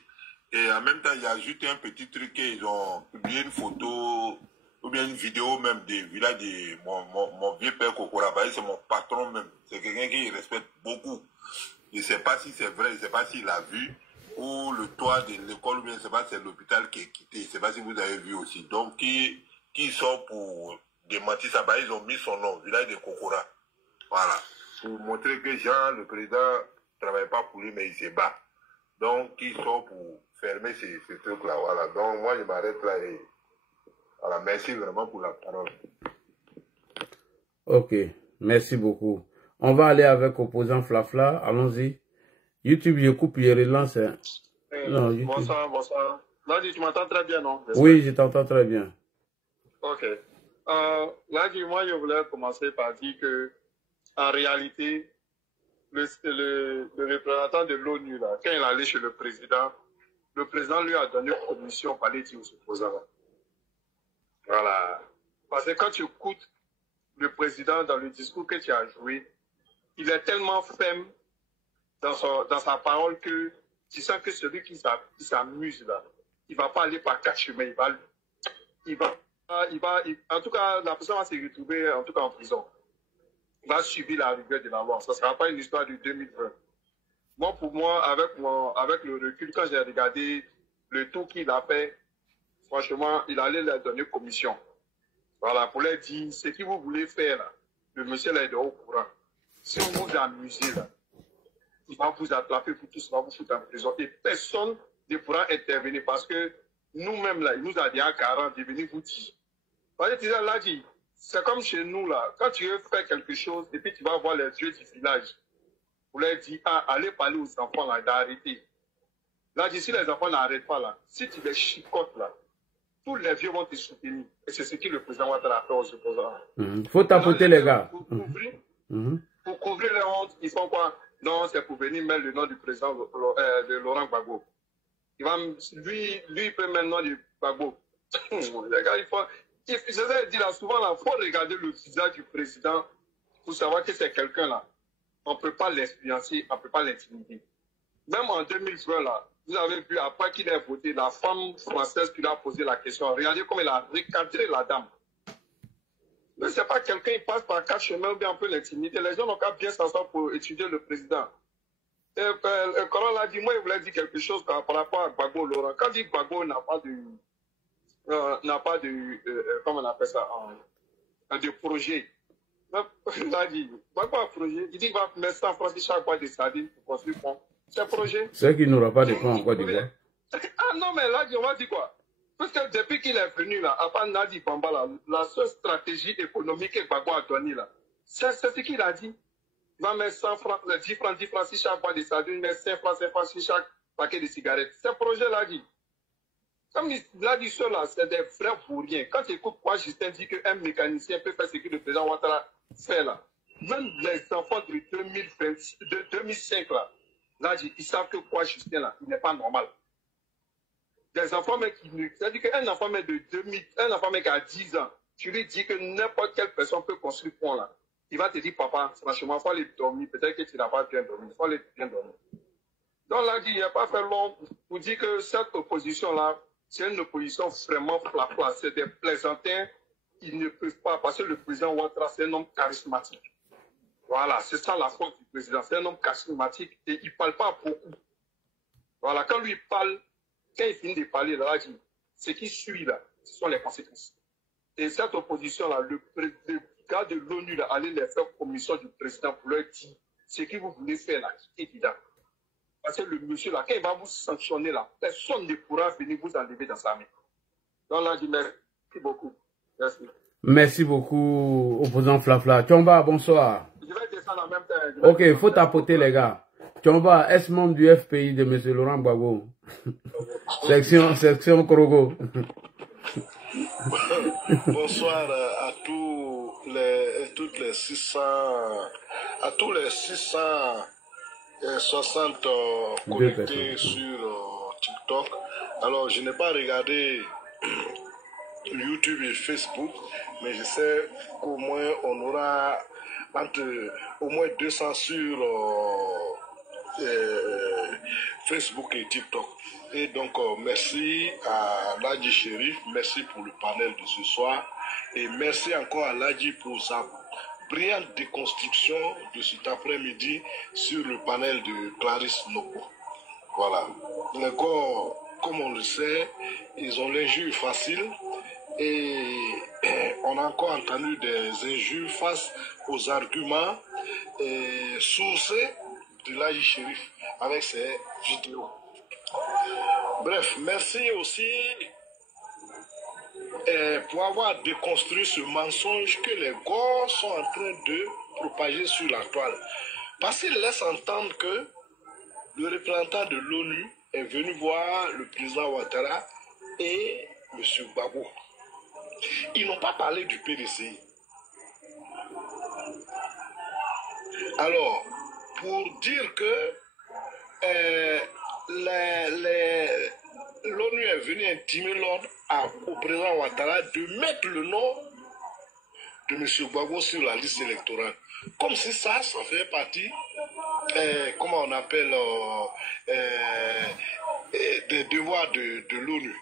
Et en même temps, il y a juste un petit truc qu'ils ont publié une photo ou bien une vidéo même du village de mon vieux père Kokora. C'est mon patron même. C'est quelqu'un qui respecte beaucoup. Je ne sais pas si c'est vrai, je ne sais pas s'il a vu. Ou le toit de l'école, ou bien je ne sais pas si c'est l'hôpital qui est quitté. Je ne sais pas si vous avez vu aussi. Donc, qui sont pour démentir ça, ils ont mis son nom, village de Kokora. Voilà. Pour montrer que Jean, le président, ne travaille pas pour lui, mais il se bat. Donc, qui sont pour fermer ces trucs-là. Voilà. Donc, moi, je m'arrête là et voilà. Merci vraiment pour la parole. Ok. Merci beaucoup. On va aller avec opposant Flafla. Allons-y. YouTube, je coupe, je relance. Non, bonsoir. Ladi, tu m'entends très bien, non? Oui, je t'entends très bien. Ok. Ladi, moi, je voulais commencer par dire que, en réalité, le représentant de l'ONU, là, quand il est allé chez le président lui a donné une commission pour aller dire aux opposants. Voilà. Parce que quand tu écoutes le président dans le discours que tu as joué, il est tellement ferme dans sa parole que tu sens que celui qui s'amuse là, il ne va pas aller par quatre chemins, en tout cas, la personne va se retrouver en tout cas en prison. Il va subir la rigueur de la loi. Ça ne sera pas une histoire de 2020. Moi, pour moi, avec le recul, quand j'ai regardé le tour qu'il a fait, franchement, il allait leur donner commission. Voilà, pour leur dire, ce que vous voulez faire là, le monsieur là est au courant. Si vous vous amusez là, il va vous attraper pour tous, il va vous foutre en prison. Et personne ne pourra intervenir parce que nous-mêmes là, il nous a dit à 40 de venir vous dire. Parce que là, c'est comme chez nous là, quand tu veux faire quelque chose et puis tu vas voir les yeux du village, pour leur dire, allez parler aux enfants là, d'arrêter. Là, si les enfants n'arrêtent pas là, si tu les chicotes là, tous les vieux vont te soutenir. Et c'est ce que le président Ouattara a fait aux opposants. Faut tapoter les gars. Pour couvrir les hontes, ils font quoi? Non, c'est pour venir mettre le nom du président de Laurent Gbagbo. Lui, il peut mettre le nom du Gbagbo. Les gars, je vous ai dit là, souvent, il faut regarder le visage du président pour savoir que c'est quelqu'un là. On ne peut pas l'influencer, on ne peut pas l'intimider. Même en 2020, là, vous avez vu, après qu'il ait voté, la femme française qui lui a posé la question, regardez comme elle a recadré la dame. Mais ce n'est pas quelqu'un qui passe par 4 chemins ou bien on peut l'intimider. Les gens n'ont qu'à bien s'asseoir pour étudier le président. Quand l'a dit, moi, il voulait dire quelque chose par rapport à Gbagbo Laurent. Quand il dit Gbagbo n'a pas de, comment on appelle ça, de projet. Il a dit, Gbagbo a un projet. Il dit qu'il va mettre 100 francs chaque fois des sardines pour construire pont. C'est un projet. C'est qu'il n'aura pas de fonds en Côte d'Ivoire. Ah non, mais là, on va dire quoi? Parce que depuis qu'il est venu là, à part Nadi Bamba, la seule stratégie économique que Gbagbo a donnée là, c'est ce qu'il a dit. Il va mettre 100 francs, 10 francs si chaque fois des sardines, il met 5 francs si chaque paquet de cigarettes. Ce projet-là dit. Comme il l'a dit cela, c'est des vrais vauriens. Quand tu écoutes quoi Justin dit qu'un mécanicien peut faire ce que le président Ouattara fait là, même les enfants de 2005 là, ils savent que quoi Justin là, il n'est pas normal. Des enfants, c'est-à-dire qu'un enfant mec de 2000, un enfant mec à 10 ans, tu lui dis que n'importe quelle personne peut construire pont là. Il va te dire, papa, franchement, il faut aller dormir. Peut-être que tu n'as pas bien dormi. Il faut aller bien dormir. Donc là, il n'y a pas fait long pour dire que cette opposition-là, c'est une opposition vraiment flapla. C'est des plaisantins. Ils ne peuvent pas, parce que le président Ouattara, c'est un homme charismatique. Voilà, c'est ça la force du président. C'est un homme charismatique et il ne parle pas beaucoup. Voilà, quand lui parle, quand il finit de parler, là, il dit, ce qui suit là, ce sont les conséquences. Et cette opposition-là, le gars de l'ONU, allait les faire commission du président pour leur dire ce que vous voulez faire là, c'est évident. Parce que le monsieur là, quand il va vous sanctionner là, personne ne pourra venir vous enlever dans sa main. Donc là, je dis merci beaucoup. Merci. Merci beaucoup, opposant Flafla. Tchomba, bonsoir. Je vais descendre en même temps. Ok, il faut tapoter les gars. Tchomba, est-ce membre du FPI de M. Laurent Gbagbo? section Krogo. Bonsoir à toutes les 600, à tous les 660 connectés sur TikTok. Alors, je n'ai pas regardé YouTube et Facebook, mais je sais qu'au moins on aura au moins 200 sur Facebook et TikTok. Et donc, merci à Ladji Chérif, merci pour le panel de ce soir. Et merci encore à Ladji pour sa brillante déconstruction de cet après-midi sur le panel de Clarisse Noko. Voilà. Encore, comme on le sait, ils ont l'injure facile et on a encore entendu des injures face aux arguments sourcés de Ladji Chérif avec ses vidéos. Bref, merci aussi pour avoir déconstruit ce mensonge que les gosses sont en train de propager sur la toile. Parce qu'ils laissent entendre que le représentant de l'ONU est venu voir le président Ouattara et M. Gbagbo. Ils n'ont pas parlé du PDCI. Alors, pour dire que l'ONU est venue intimer l'ordre au président Ouattara de mettre le nom de M. Gbagbo sur la liste électorale. Comme si ça fait partie, comment on appelle, des devoirs de l'ONU.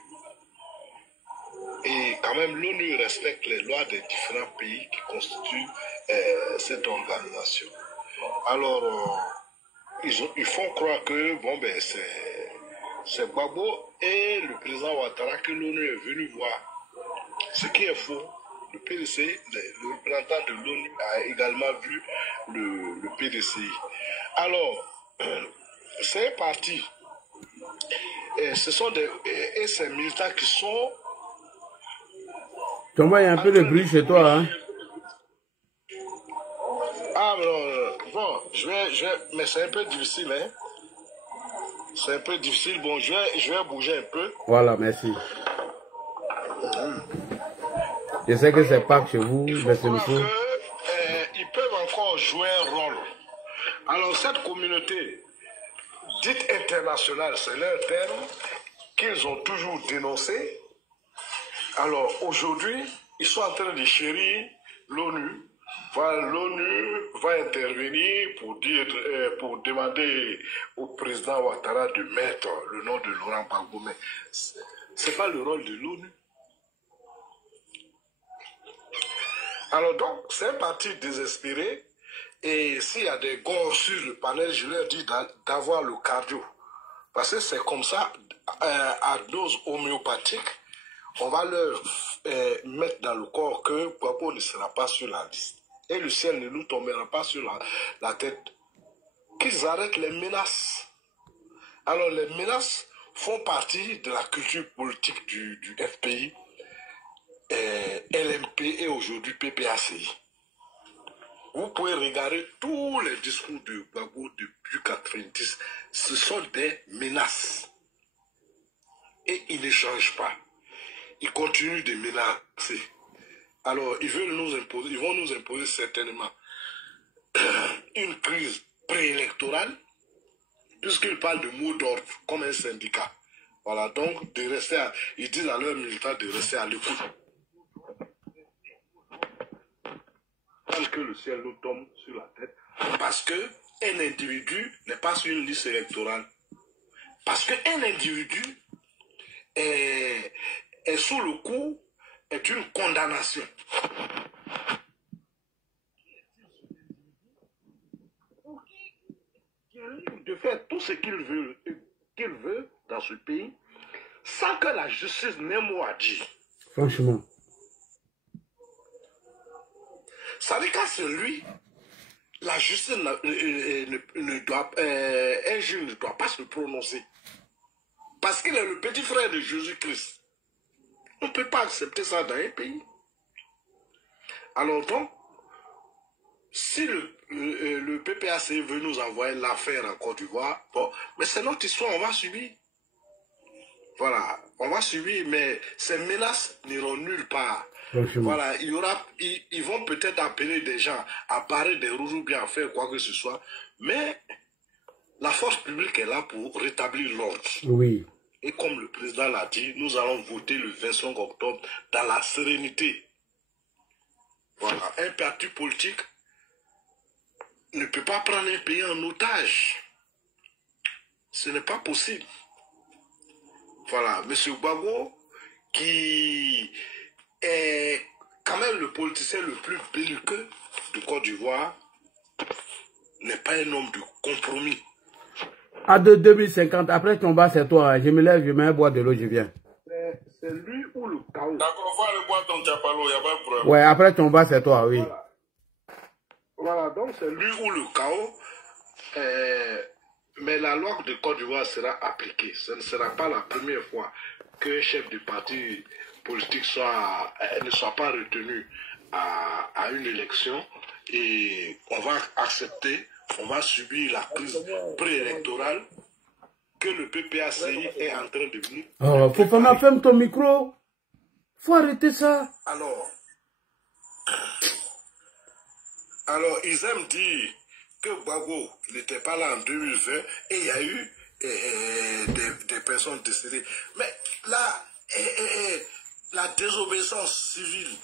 Et quand même, l'ONU respecte les lois des différents pays qui constituent cette organisation. Alors, ils font croire que, bon, ben, c'est Gbagbo et le président Ouattara que l'ONU est venu voir. Ce qui est faux. Le PDCI, le représentant de l'ONU a également vu le PDCI. Alors, c'est parti. Ce sont ces militants qui sont... Thomas, il y a un peu de bruit chez toi, hein? Ah, bon, je vais, mais c'est un peu difficile, hein? C'est un peu difficile. Bon, je vais bouger un peu. Voilà, merci. Je sais que c'est pas chez vous, mais c'est le faux. Ils peuvent encore jouer un rôle. Alors cette communauté dite internationale, c'est leur terme, qu'ils ont toujours dénoncé. Alors aujourd'hui, ils sont en train de chérir l'ONU. Voilà, l'ONU va intervenir pour demander au président Ouattara de mettre le nom de Laurent Gbagbo. Mais ce n'est pas le rôle de l'ONU. Alors donc, c'est un parti désespéré. Et s'il y a des gosses sur le panel, je leur dis d'avoir le cardio. Parce que c'est comme ça, à dose homéopathique, on va leur mettre dans le corps que Gbagbo ne sera pas sur la liste. Et le ciel ne nous tombera pas sur la tête. Qu'ils arrêtent les menaces. Alors les menaces font partie de la culture politique du FPI, LMP et aujourd'hui PPACI. Vous pouvez regarder tous les discours de Gbagbo depuis 1990. Ce sont des menaces. Et ils ne changent pas. Ils continuent de menacer. Alors, ils vont nous imposer certainement une crise préélectorale, puisqu'ils parlent de mots d'ordre comme un syndicat. Voilà, donc ils disent à leurs militants de rester à l'écoute. Que le ciel nous tombe sur la tête, parce qu'un individu n'est pas sur une liste électorale. Parce qu'un individu est sous le coup, est une condamnation. Il est libre de faire tout ce qu'il veut dans ce pays, sans que la justice n'ait mot à dire. Franchement. Ça veut dire qu'à celui, la justice un juge ne doit pas se prononcer. Parce qu'il est le petit frère de Jésus-Christ. On ne peut pas accepter ça dans un pays. Alors donc, si le PPAC veut nous envoyer l'affaire en Côte d'Ivoire, bon, mais c'est notre histoire, on va subir. Voilà, on va subir, mais ces menaces n'iront nulle part. Voilà, ils vont peut-être appeler des gens à barrer des roues ou bien à faire quoi que ce soit, mais la force publique est là pour rétablir l'ordre. Oui. Et comme le président l'a dit, nous allons voter le 25 octobre dans la sérénité. Voilà, un parti politique ne peut pas prendre un pays en otage. Ce n'est pas possible. Voilà, M. Gbagbo, qui est quand même le politicien le plus belliqueux de Côte d'Ivoire, n'est pas un homme de compromis. À 2050, après ton bas, c'est toi. Je me lève, je mets un bois de l'eau, je viens. C'est lui ou le chaos. D'accord, on va aller boire ton diapalo, il n'y a pas de problème. Ouais, après ton bas, c'est toi, oui. Voilà, donc c'est lui ou le chaos. Mais la loi de Côte d'Ivoire sera appliquée. Ce ne sera pas la première fois qu'un chef de parti politique ne soit pas retenu à une élection. Et on va accepter, on va subir la crise préélectorale que le PPACI est en train de venir. Oh, Fofana, ferme ton micro. Faut arrêter ça. Alors, ils aiment dire que Gbagbo n'était pas là en 2020 et il y a eu des personnes décédées. Mais là, la désobéissance civile,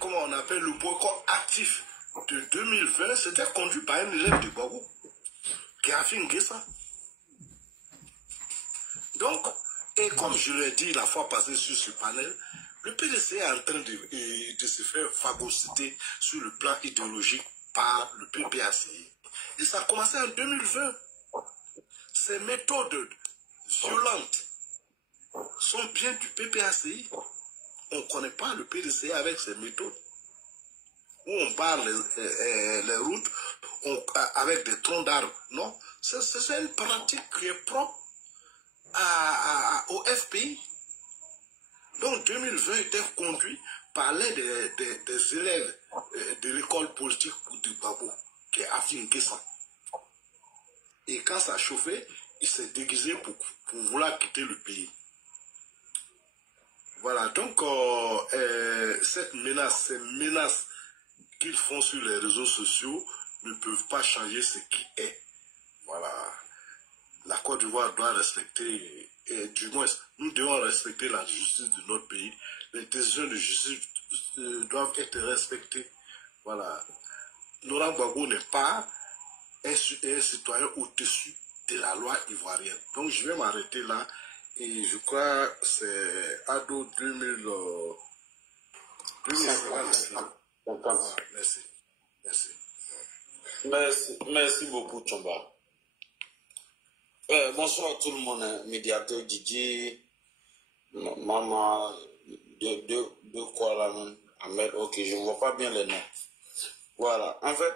comment on appelle le boycott actif de 2020, c'était conduit par un élève de Gbagbo qui a fait ça. Donc, et comme je l'ai dit la fois passée sur ce panel, le PDC est en train de se faire phagocyter sur le plan idéologique par le PPACI. Et ça a commencé en 2020. Ces méthodes violentes sont bien du PPACI. On ne connaît pas le PDC avec ces méthodes. Où on barre les routes avec des troncs d'arbres. Non, c'est une pratique qui est propre au FPI. Donc 2020 était conduit par l'un des élèves de l'école politique du Gbagbo, qui est Afin Guessan. Et quand ça chauffait, il s'est déguisé pour vouloir quitter le pays. Voilà, donc ces menaces qu'ils font sur les réseaux sociaux ne peuvent pas changer ce qui est. Voilà. La Côte d'Ivoire doit respecter, et du moins, nous devons respecter la justice de notre pays. Les décisions de justice doivent être respectées. Voilà. Laurent Gbagbo n'est pas un citoyen au-dessus de la loi ivoirienne. Donc je vais m'arrêter là. Et je crois que c'est ADO 2050. Merci. Merci beaucoup, Tchomba. Bonsoir à tout le monde, hein. Médiateur Didier, Maman, de quoi là, Ahmed, ok, je ne vois pas bien les noms. Voilà, en fait,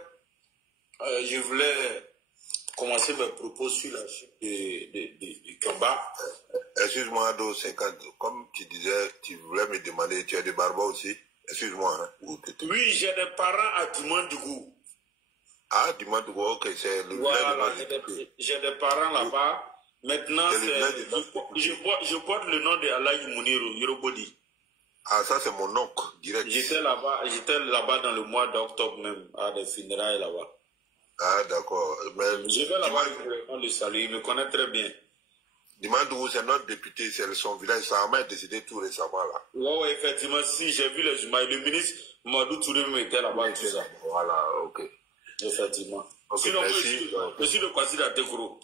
je voulais commencer mes propos sur la chute de Kamba. Excuse-moi, Ado 50, comme tu disais, tu voulais me demander, tu as des barbas aussi? Excuse-moi. Hein, oui, j'ai des parents à Dimandougou. Ah, Dimandougou, ok, c'est le voilà, j'ai des parents là-bas. Maintenant, je porte le nom de Alaï Mounirou, Yorobodi. Ah, ça c'est mon oncle, direct. J'étais là-bas dans le mois d'octobre même, à des funérailles là-bas. Ah, d'accord. Je vais là-bas, on le salue, il me connaît très bien. Dimandougou, c'est notre député, c'est son village, ça a décidé tout récemment là. Ouais, effectivement, si j'ai vu les images, le ministre Madou Touré était là-bas, tout ça. Voilà, ok. Effectivement. Okay, sinon, je suis le Kwasi d'Atekoro.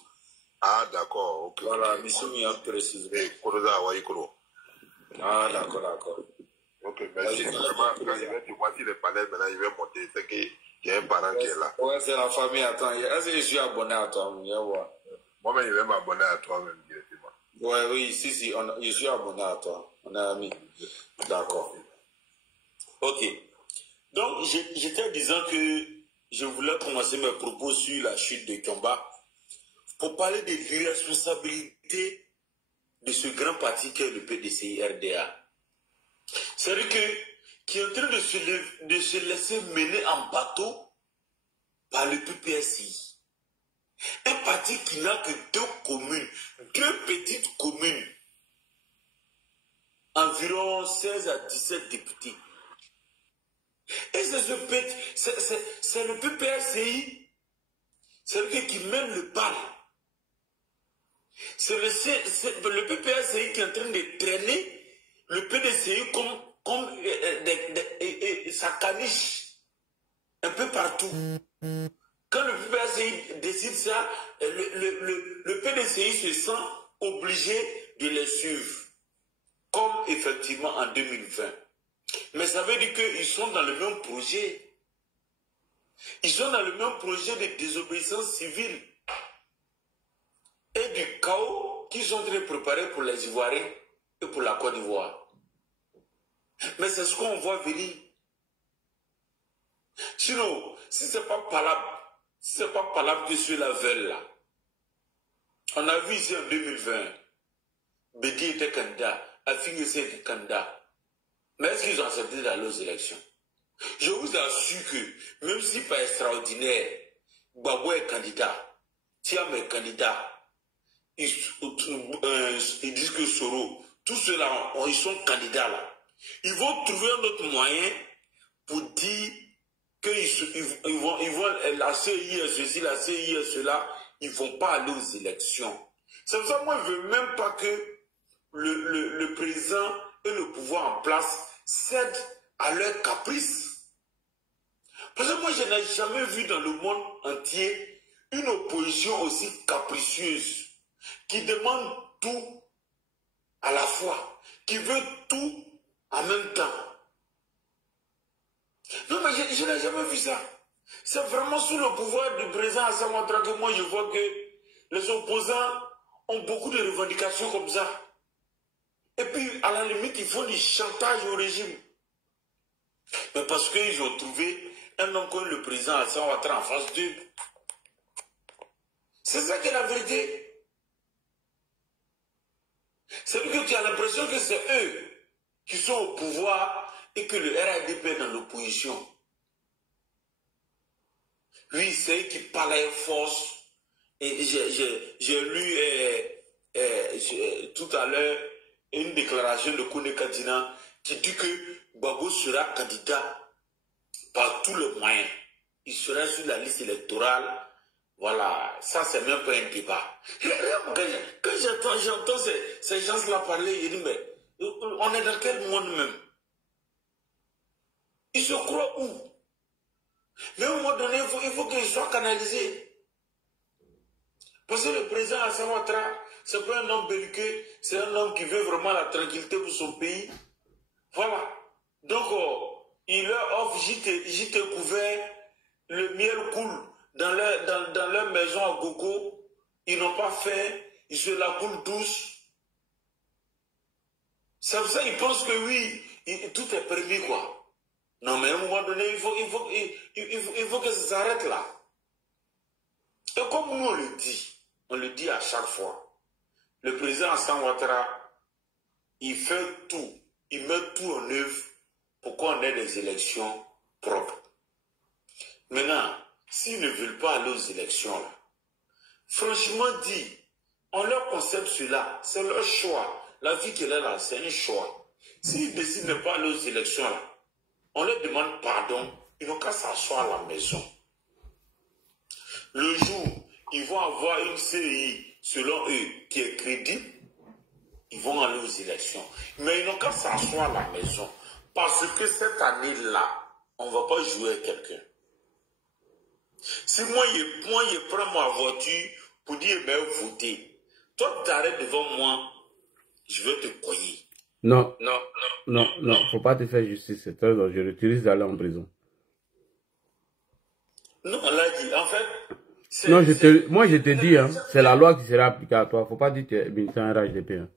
Ah, d'accord, ok. Voilà, mission m'y a précisé. Ah, d'accord. Ok, merci. Vraiment, quand il va te voir sur le palais, maintenant il va monter, c'est qu'il y a un parent qui est là. Ouais, c'est la famille, attends. Est-ce que je suis abonné à toi? Moi-même, je vais m'abonner à toi même directement. Ouais, oui, si, je suis abonné à toi. On est amis. D'accord. Ok. Donc, j'étais disant que je voulais commencer mes propos sur la chute de Kamba pour parler de l'irresponsabilité de ce grand parti qu'est le PDCI-RDA. C'est-à-dire qui est en train de se laisser mener en bateau par le PPSI. Un parti qui n'a que deux petites communes, environ 16 à 17 députés. Et c'est le PPSI, c'est lui qui mène le bal. C'est le PPSI qui est en train de traîner le PDCI comme sa caniche un peu partout. Quand le PPSI décide ça, le PDCI se sent obligé de les suivre, comme effectivement en 2020. Mais ça veut dire qu'ils sont dans le même projet. Ils sont dans le même projet de désobéissance civile et du chaos qu'ils sont en train de préparer pour les Ivoiriens et pour la Côte d'Ivoire. Mais c'est ce qu'on voit venir. Sinon, si ce n'est pas palable que sur la veille là, on a vu ici en 2020, Bédi était candidat, Afing était candidat. Mais est-ce qu'ils ont accepté d'aller aux élections? Je vous assure que, même si pas extraordinaire, Gbagbo est candidat, Thiam est candidat, ils disent que Soro, tous ceux-là, ils sont candidats là. Ils vont trouver un autre moyen pour dire qu'ils vont la CI, ceci, la CI, cela, ils ne vont pas aller aux élections. C'est pour ça que moi, je ne veux même pas que le président et le pouvoir en place cèdent à leurs caprices. Parce que moi, je n'ai jamais vu dans le monde entier une opposition aussi capricieuse, qui demande tout à la fois, qui veut tout en même temps. Non, mais je n'ai jamais vu ça. C'est vraiment sous le pouvoir du président Alassane Ouattara que moi je vois que les opposants ont beaucoup de revendications comme ça. Et puis, à la limite, ils font du chantage au régime. Mais parce qu'ils ont trouvé un homme comme le président Alassane Ouattara en face d'eux. C'est ça qui est la vérité. C'est que tu as l'impression que c'est eux qui sont au pouvoir et que le RADP est dans l'opposition. Lui, c'est eux qui parlent avec force. Et j'ai lu tout à l'heure une déclaration de Kone Kadina qui dit que Gbagbo sera candidat par tous les moyens. il serait sur la liste électorale. Voilà, ça c'est même pas un débat. Quand j'entends ces gens-là parler, je dis, mais on est dans quel monde même? Ils se croient où? Mais à un moment donné, il faut qu'ils soient canalisés. Parce que le président Alassane Ouattara, c'est pas un homme belliqueux, c'est un homme qui veut vraiment la tranquillité pour son pays. Voilà. Donc, il leur offre gîte couvert, le miel coule dans leur maison à gogo. Ils n'ont pas fait, ils se la coulent tous. C'est pour ça qu'ils pensent que oui, tout est permis, quoi. Non, mais à un moment donné, il faut que ça s'arrête là. Et comme nous on le dit à chaque fois, le président Alassane Ouattara, il fait tout, il met tout en œuvre pour qu'on ait des élections propres. Maintenant, s'ils ne veulent pas aller aux élections là, franchement dit, on leur concède cela, c'est leur choix. La vie qu'elle a là, c'est un choix. S'ils décident de ne pas aller aux élections là, on leur demande pardon, ils n'ont qu'à s'asseoir à la maison. Le jour, ils vont avoir une CI, selon eux, qui est crédible, ils vont aller aux élections. Mais ils n'ont qu'à s'asseoir à la maison. Parce que cette année-là, on ne va pas jouer avec quelqu'un. Si moi, je prends ma voiture pour dire, mais voter, toi, tu t'arrêtes devant moi, je vais te coyer. Non, faut pas te faire justice, c'est très dangereux. Tu risques d'aller en prison. Non, on l'a dit, en fait. Non, moi je te dis, hein, c'est la loi qui sera appliquée à toi. Faut pas dire que tu es militant RHDP. Hein.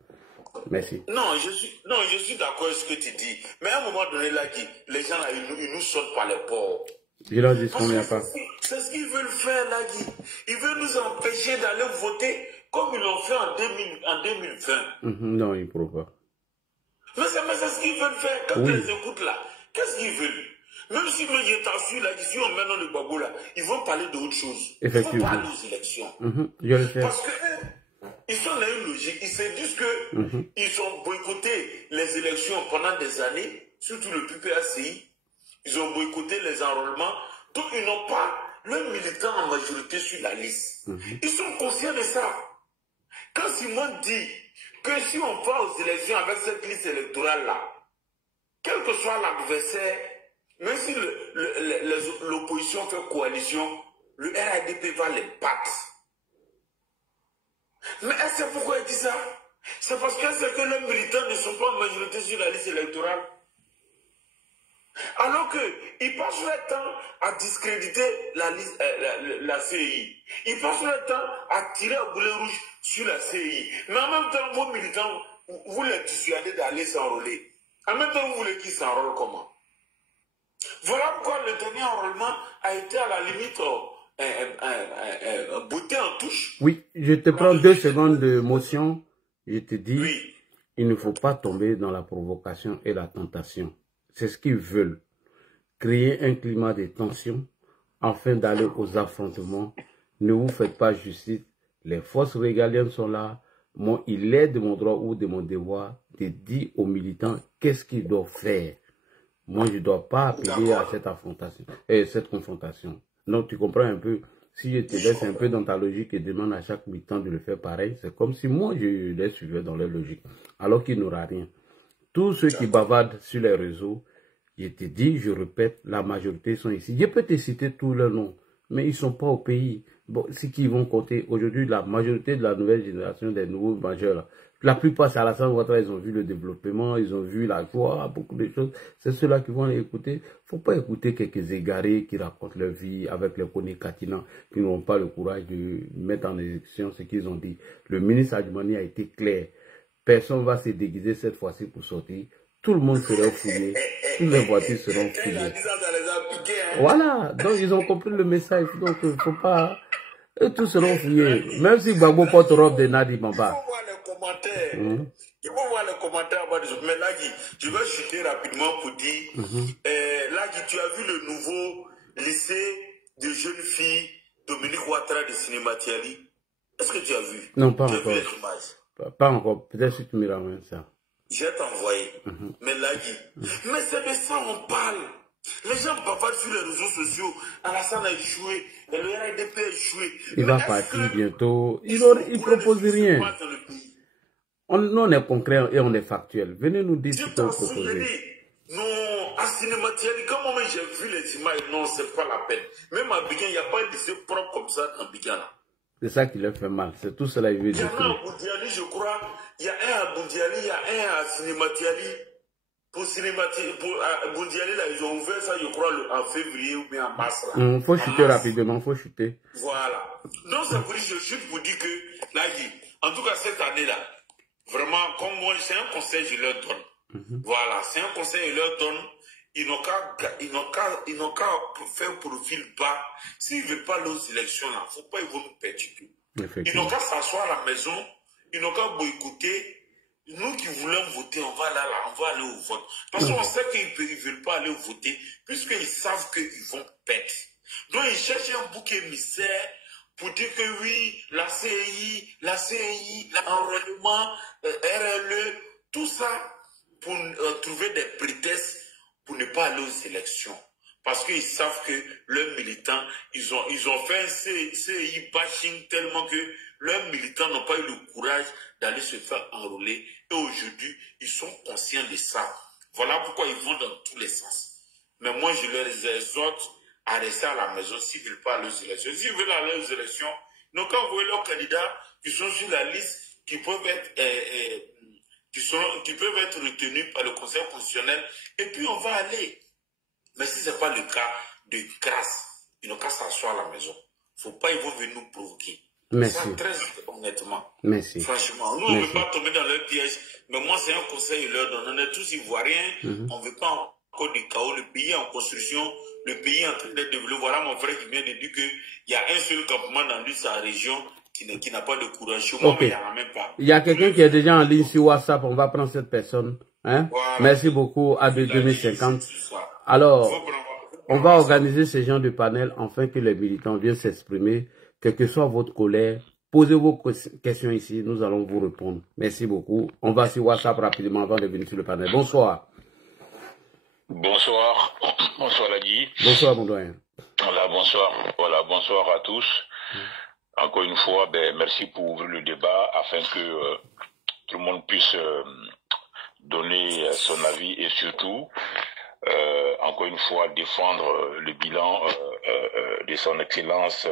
Merci. Non, je suis d'accord avec ce que tu dis. Mais à un moment donné, là, les gens, là, ils nous sautent par les ports. Je leur dis qu'on n'y a pas. C'est ce qu'ils veulent faire, là, ils veulent nous empêcher d'aller voter comme ils l'ont fait en 2020. Non, ils ne pourront pas. Mais c'est ce qu'ils veulent faire. Quand tu les écoutes là, qu'est-ce qu'ils veulent? Même si je t'assure là, si on met dans le babou là, ils vont parler d'autre chose. Effectivement. Ils vont parler aux élections. Je le sais. Parce que ils sont dans une logique. Ils se disent que ils ont boycotté les élections pendant des années, surtout le PPACI. Ils ont boycotté les enrôlements. Donc ils n'ont pas leurs militants en majorité sur la liste. Ils sont conscients de ça. Quand Simon dit que si on va aux élections avec cette liste électorale-là, quel que soit l'adversaire, même si l'opposition fait coalition, le RADP va les battre. Mais est-ce que pourquoi il dit ça? C'est parce que c'est que les militants ne sont pas en majorité sur la liste électorale. Alors qu'ils passent leur temps à discréditer la CI. Ils passent leur temps à tirer à boulet rouge sur la CI. Mais en même temps, vos militants, vous les dissuadez d'aller s'enrôler. En même temps, vous voulez qu'ils s'enrôlent comment? Voilà pourquoi le dernier enrôlement a été à la limite botté en touche. Oui, je te prends 2 secondes de motion. Je te dis, il ne faut pas tomber dans la provocation et la tentation. C'est ce qu'ils veulent. Créer un climat de tension afin d'aller aux affrontements. Ne vous faites pas justice. Les forces régaliennes sont là. Moi, il est de mon droit ou de mon devoir de dire aux militants qu'est-ce qu'ils doivent faire. Moi, je ne dois pas appeler à cette affrontation, cette confrontation. Donc, tu comprends un peu. Si je te laisse un peu dans ta logique et demande à chaque militant de le faire pareil, c'est comme si moi, je les suivais dans leur logique. Alors qu'il n'aura rien. Tous ceux qui bavardent sur les réseaux, je te dis, je répète, la majorité sont ici. Je peux te citer tous leurs noms, mais ils ne sont pas au pays. Bon, c'est qui vont compter. Aujourd'hui, la majorité de la nouvelle génération des nouveaux majeurs, là, la plupart, c'est Alassane Ouattara, ils ont vu le développement, ils ont vu la joie, beaucoup de choses. C'est ceux-là qui vont écouter. Il ne faut pas écouter quelques égarés qui racontent leur vie avec les connus catinants, qui n'ont pas le courage de mettre en exécution ce qu'ils ont dit. Le ministre Adjumani a été clair. Personne ne va se déguiser cette fois-ci pour sortir. Tout le monde sera fouillé. Toutes les voitures seront fouillées. Voilà. Donc, ils ont compris le message. Donc, il ne faut pas... Et tous seront fouillés. Même si Gbagbo porte robe de Nadi Mamba. Il faut voir les commentaires. Il faut voir les commentaires. Mais là, je vais chuter rapidement pour dire... là, tu as vu le nouveau lycée de jeunes filles Dominique Ouattara de Cinématiali. Est-ce que tu as vu? Non, pas encore. Pas encore. Peut-être si tu me ramènes ça. Je vais t'envoyer. Mais là, mais c'est de ça on parle. Les gens bavardent sur les réseaux sociaux. Alassane a échoué, le RDP a échoué. Il va partir bientôt. Il ne propose rien. Nous, on est concret et on est factuel. Venez nous dire ce que vous proposez. Non, à Cinématiali, quand moi j'ai vu les images, non, c'est pas la peine. Même à Bigan, il n'y a pas un lycée propre comme ça dans Bigan. C'est ça qui leur fait mal. C'est tout cela qu'il veut dire. Il y en a à Boundiali, je crois. Il y a un à Boundiali, il y a un à Cinématiali. Pour Boundiali, là, ils ont ouvert ça, je crois, en février ou bien en mars. Il faut chuter rapidement, il faut chuter. Voilà. Donc, c'est pour dire, je chute pour dire que, là, en tout cas, cette année-là, vraiment, comme moi, c'est un conseil, je leur donne. Voilà, c'est un conseil, je leur donne. Ils n'ont qu'à faire profil bas. S'ils ne veulent pas aller aux élections, il ne faut pas, ils vont nous perturber. Ils n'ont qu'à s'asseoir à la maison, ils n'ont qu'à boycotter. Nous qui voulons voter, on va aller au vote. Parce qu'on sait qu'ils ne veulent pas aller voter, puisqu'ils savent qu'ils vont perdre. Donc ils cherchent un bouc émissaire pour dire que oui, la CI, l'enrôlement, RLE, tout ça, pour trouver des prétextes pour ne pas aller aux élections. Parce qu'ils savent que leurs militants, ils ont fait un CI bashing tellement que leurs militants n'ont pas eu le courage d'aller se faire enrôler. Et aujourd'hui, ils sont conscients de ça. Voilà pourquoi ils vont dans tous les sens. Mais moi, je leur exhorte à rester à la maison s'ils ne veulent pas aller aux élections. S'ils veulent aller aux élections, ils n'ont qu'à envoyer leurs candidats qui sont sur la liste, qui peuvent être retenus par le Conseil constitutionnel. Et puis, on va aller. Mais si ce n'est pas le cas de grâce, ils n'ont qu'à s'asseoir à la maison. Il ne faut pas, ils vont venir nous provoquer. Merci. Ça, très honnêtement. Merci. Franchement, nous, on ne veut pas tomber dans leur piège. Mais moi, c'est un conseil, ils leur donnent. On est tous ivoiriens. On ne veut pas encore du chaos. Le pays est en construction. Le pays est en train d'être développé. Voilà mon frère qui vient de dire qu'il y a un seul campement dans sa région qui n'a pas de courage. Chez moi, mais il n'y en a même pas. Il y a quelqu'un qui est déjà en ligne sur WhatsApp. On va prendre cette personne. Hein? Voilà. Merci beaucoup. À 2050. Alors, on va organiser ce genre de panel afin que les militants viennent s'exprimer, quelle que soit votre colère. Posez vos questions ici, nous allons vous répondre. Merci beaucoup. On va sur WhatsApp rapidement avant de venir sur le panel. Bonsoir. Bonsoir. Bonsoir Ladi. Bonsoir mon doyen. Voilà, bonsoir. Voilà, bonsoir à tous. Encore une fois, merci pour ouvrir le débat afin que tout le monde puisse donner son avis et surtout encore une fois défendre le bilan de son excellence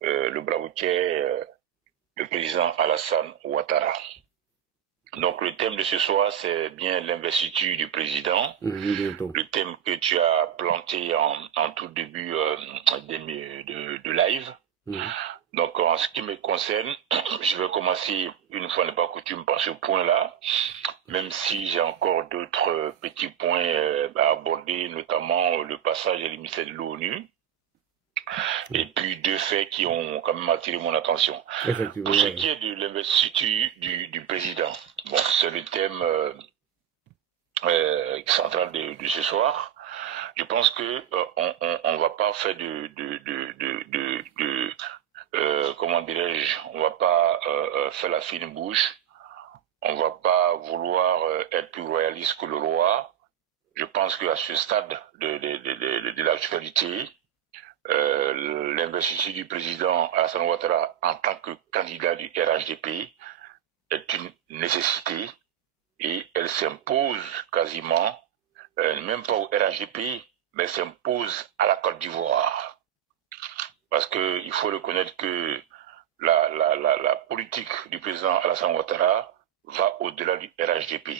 le Bravoutier, le président Alassane Ouattara. Donc le thème de ce soir, c'est bien l'investiture du président, le thème que tu as planté en tout début de live. Donc en ce qui me concerne, je vais commencer une fois n'est pas coutume par ce point-là, même si j'ai encore d'autres petits points à aborder, notamment le passage à l'émissaire de l'ONU, et puis deux faits qui ont quand même attiré mon attention. Pour ce qui est de l'investiture du président, bon, c'est le thème central de ce soir. Je pense que on va pas faire comment dirais-je, on va pas faire la fine bouche, on va pas vouloir être plus royaliste que le roi. Je pense qu'à ce stade de l'actualité, l'investiture du président Alassane Ouattara en tant que candidat du RHDP est une nécessité et elle s'impose quasiment, même pas au RHDP, mais s'impose à la Côte d'Ivoire. Parce qu'il faut reconnaître que la politique du président Alassane Ouattara va au-delà du RHDP.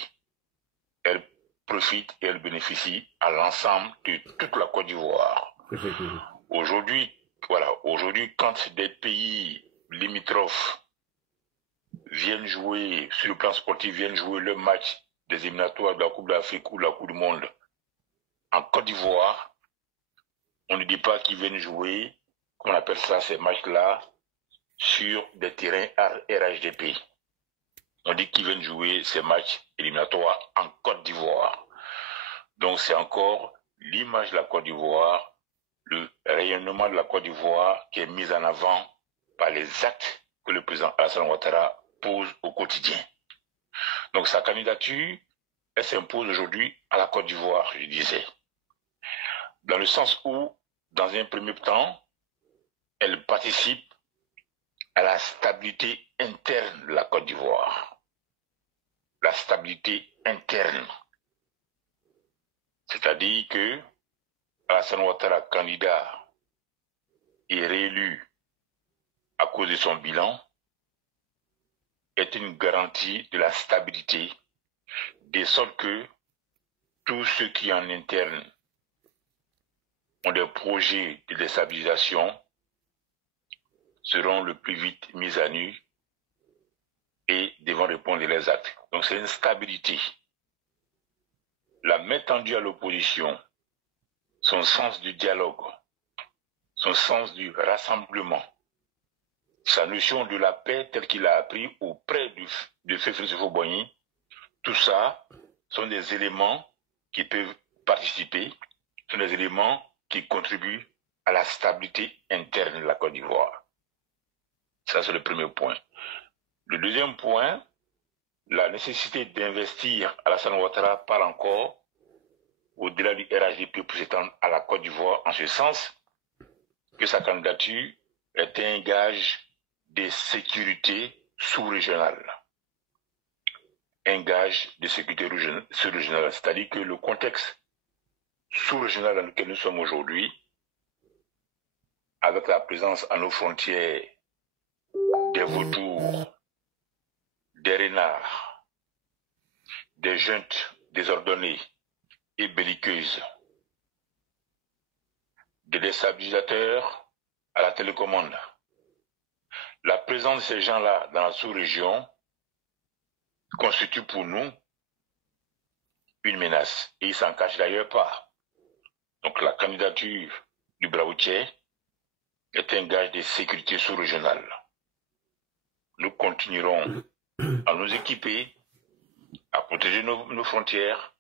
Elle profite et elle bénéficie à l'ensemble de toute la Côte d'Ivoire. Aujourd'hui, voilà, quand des pays limitrophes viennent jouer, sur le plan sportif, viennent jouer le match des éliminatoires de la Coupe d'Afrique ou de la Coupe du Monde en Côte d'Ivoire, on ne dit pas qu'ils viennent jouer, comme on appelle ça, ces matchs-là, sur des terrains RHDP. On dit qu'ils viennent jouer ces matchs éliminatoires en Côte d'Ivoire. Donc c'est encore l'image de la Côte d'Ivoire, le rayonnement de la Côte d'Ivoire qui est mis en avant par les actes que le président Alassane Ouattara pose au quotidien. Donc sa candidature, elle s'impose aujourd'hui à la Côte d'Ivoire, je disais. dans le sens où, dans un premier temps, elle participe à la stabilité interne de la Côte d'Ivoire. La stabilité interne. C'est-à-dire que Alassane Ouattara, candidat, et réélu à cause de son bilan, est une garantie de la stabilité, de sorte que tous ceux qui en interne ont des projets de déstabilisation seront le plus vite mis à nu et devront répondre de leurs actes. Donc c'est une stabilité. La main tendue à l'opposition, son sens du dialogue, son sens du rassemblement, sa notion de la paix telle qu'il a appris auprès de Féfé Houphouët-Boigny, tout ça sont des éléments qui peuvent participer, sont des éléments qui contribuent à la stabilité interne de la Côte d'Ivoire. Ça, c'est le premier point. Le deuxième point, la nécessité d'investir Alassane Ouattara parle encore au-delà du RHDP pour s'étendre à la Côte d'Ivoire, en ce sens que sa candidature est un gage de sécurité sous-régionale. Un gage de sécurité sous-régionale, c'est-à-dire que le contexte sous-régional dans lequel nous sommes aujourd'hui, avec la présence à nos frontières des vautours, des renards, des juntes désordonnées et belliqueuses, des déstabilisateurs à la télécommande. La présence de ces gens-là dans la sous-région constitue pour nous une menace. Et ils s'en cachent d'ailleurs pas. Donc la candidature du Braoutier est un gage de sécurité sous-régionale. Nous continuerons à nous équiper, à protéger nos frontières,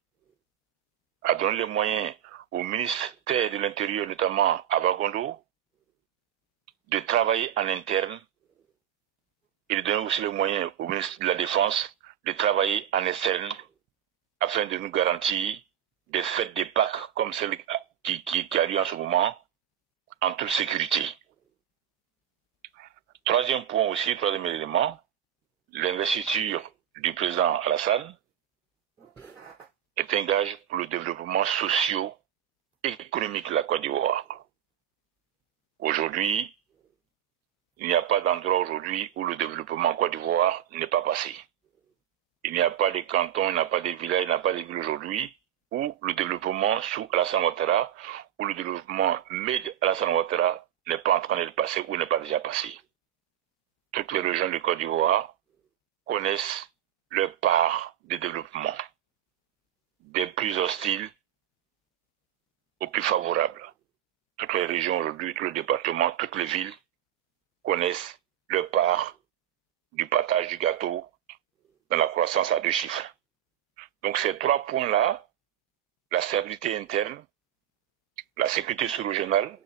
à donner les moyens au ministère de l'Intérieur, notamment à Bagondo, de travailler en interne et de donner aussi les moyens au ministre de la Défense de travailler en externe afin de nous garantir des fêtes de Pâques comme celle qui a lieu en ce moment en toute sécurité. Troisième point aussi, troisième élément, l'investiture du président Alassane est un gage pour le développement socio-économique de la Côte d'Ivoire. Aujourd'hui, il n'y a pas d'endroit aujourd'hui où le développement en Côte d'Ivoire n'est pas passé. Il n'y a pas de cantons, il n'y a pas de villages, il n'y a pas de villes aujourd'hui où le développement sous Alassane Ouattara, où le développement made Alassane Ouattara n'est pas en train de passer ou n'est pas déjà passé. Toutes les régions de Côte d'Ivoire connaissent leur part de développement, des plus hostiles aux plus favorables. Toutes les régions aujourd'hui, tous les départements, toutes les villes connaissent leur part du partage du gâteau dans la croissance à 2 chiffres. Donc ces 3 points-là, la stabilité interne, la sécurité sous-régionale,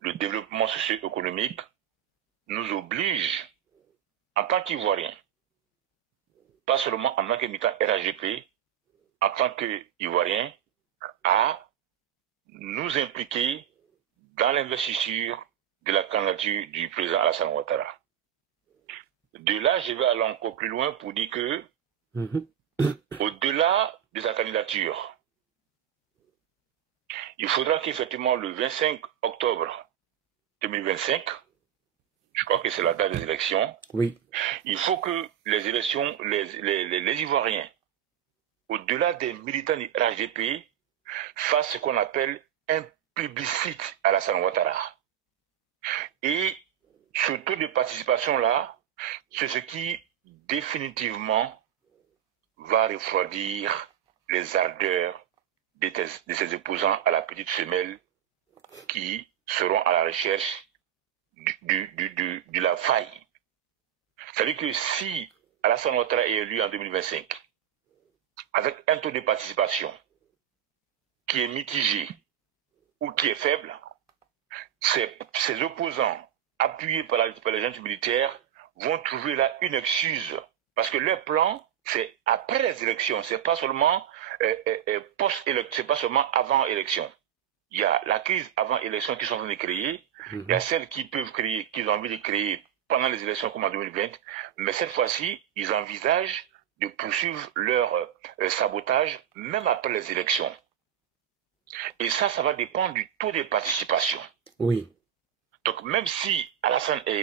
le développement socio-économique, nous obligent, en tant qu'Ivoiriens, pas seulement en tant que militant RHDP, en tant qu'Ivoiriens, à nous impliquer dans l'investiture de la candidature du président Alassane Ouattara. De là, je vais aller encore plus loin pour dire que, au-delà de sa candidature, il faudra qu'effectivement le 25 octobre 2025, je crois que c'est la date des élections, oui. Il faut que les élections, les Ivoiriens, au-delà des militants du RHDP, fassent ce qu'on appelle un plébiscite à Alassane Ouattara. Et ce taux de participation-là, c'est ce qui définitivement va refroidir les ardeurs de ses opposants à la petite semelle qui seront à la recherche de la faille. C'est-à-dire que si Alassane Ouattara est élu en 2025 avec un taux de participation qui est mitigé ou qui est faible, ses opposants appuyés par les juntes militaires vont trouver là une excuse parce que leur plan c'est après les élections, c'est pas seulement post-élection, c'est pas seulement avant élection. il y a la crise avant élection qu'ils sont en train de créer, il y a celle qu'ils peuvent créer, qu'ils ont envie de créer pendant les élections comme en 2020, mais cette fois-ci, ils envisagent de poursuivre leur sabotage même après les élections. Et ça va dépendre du taux de participation. Oui. Donc même si Alassane est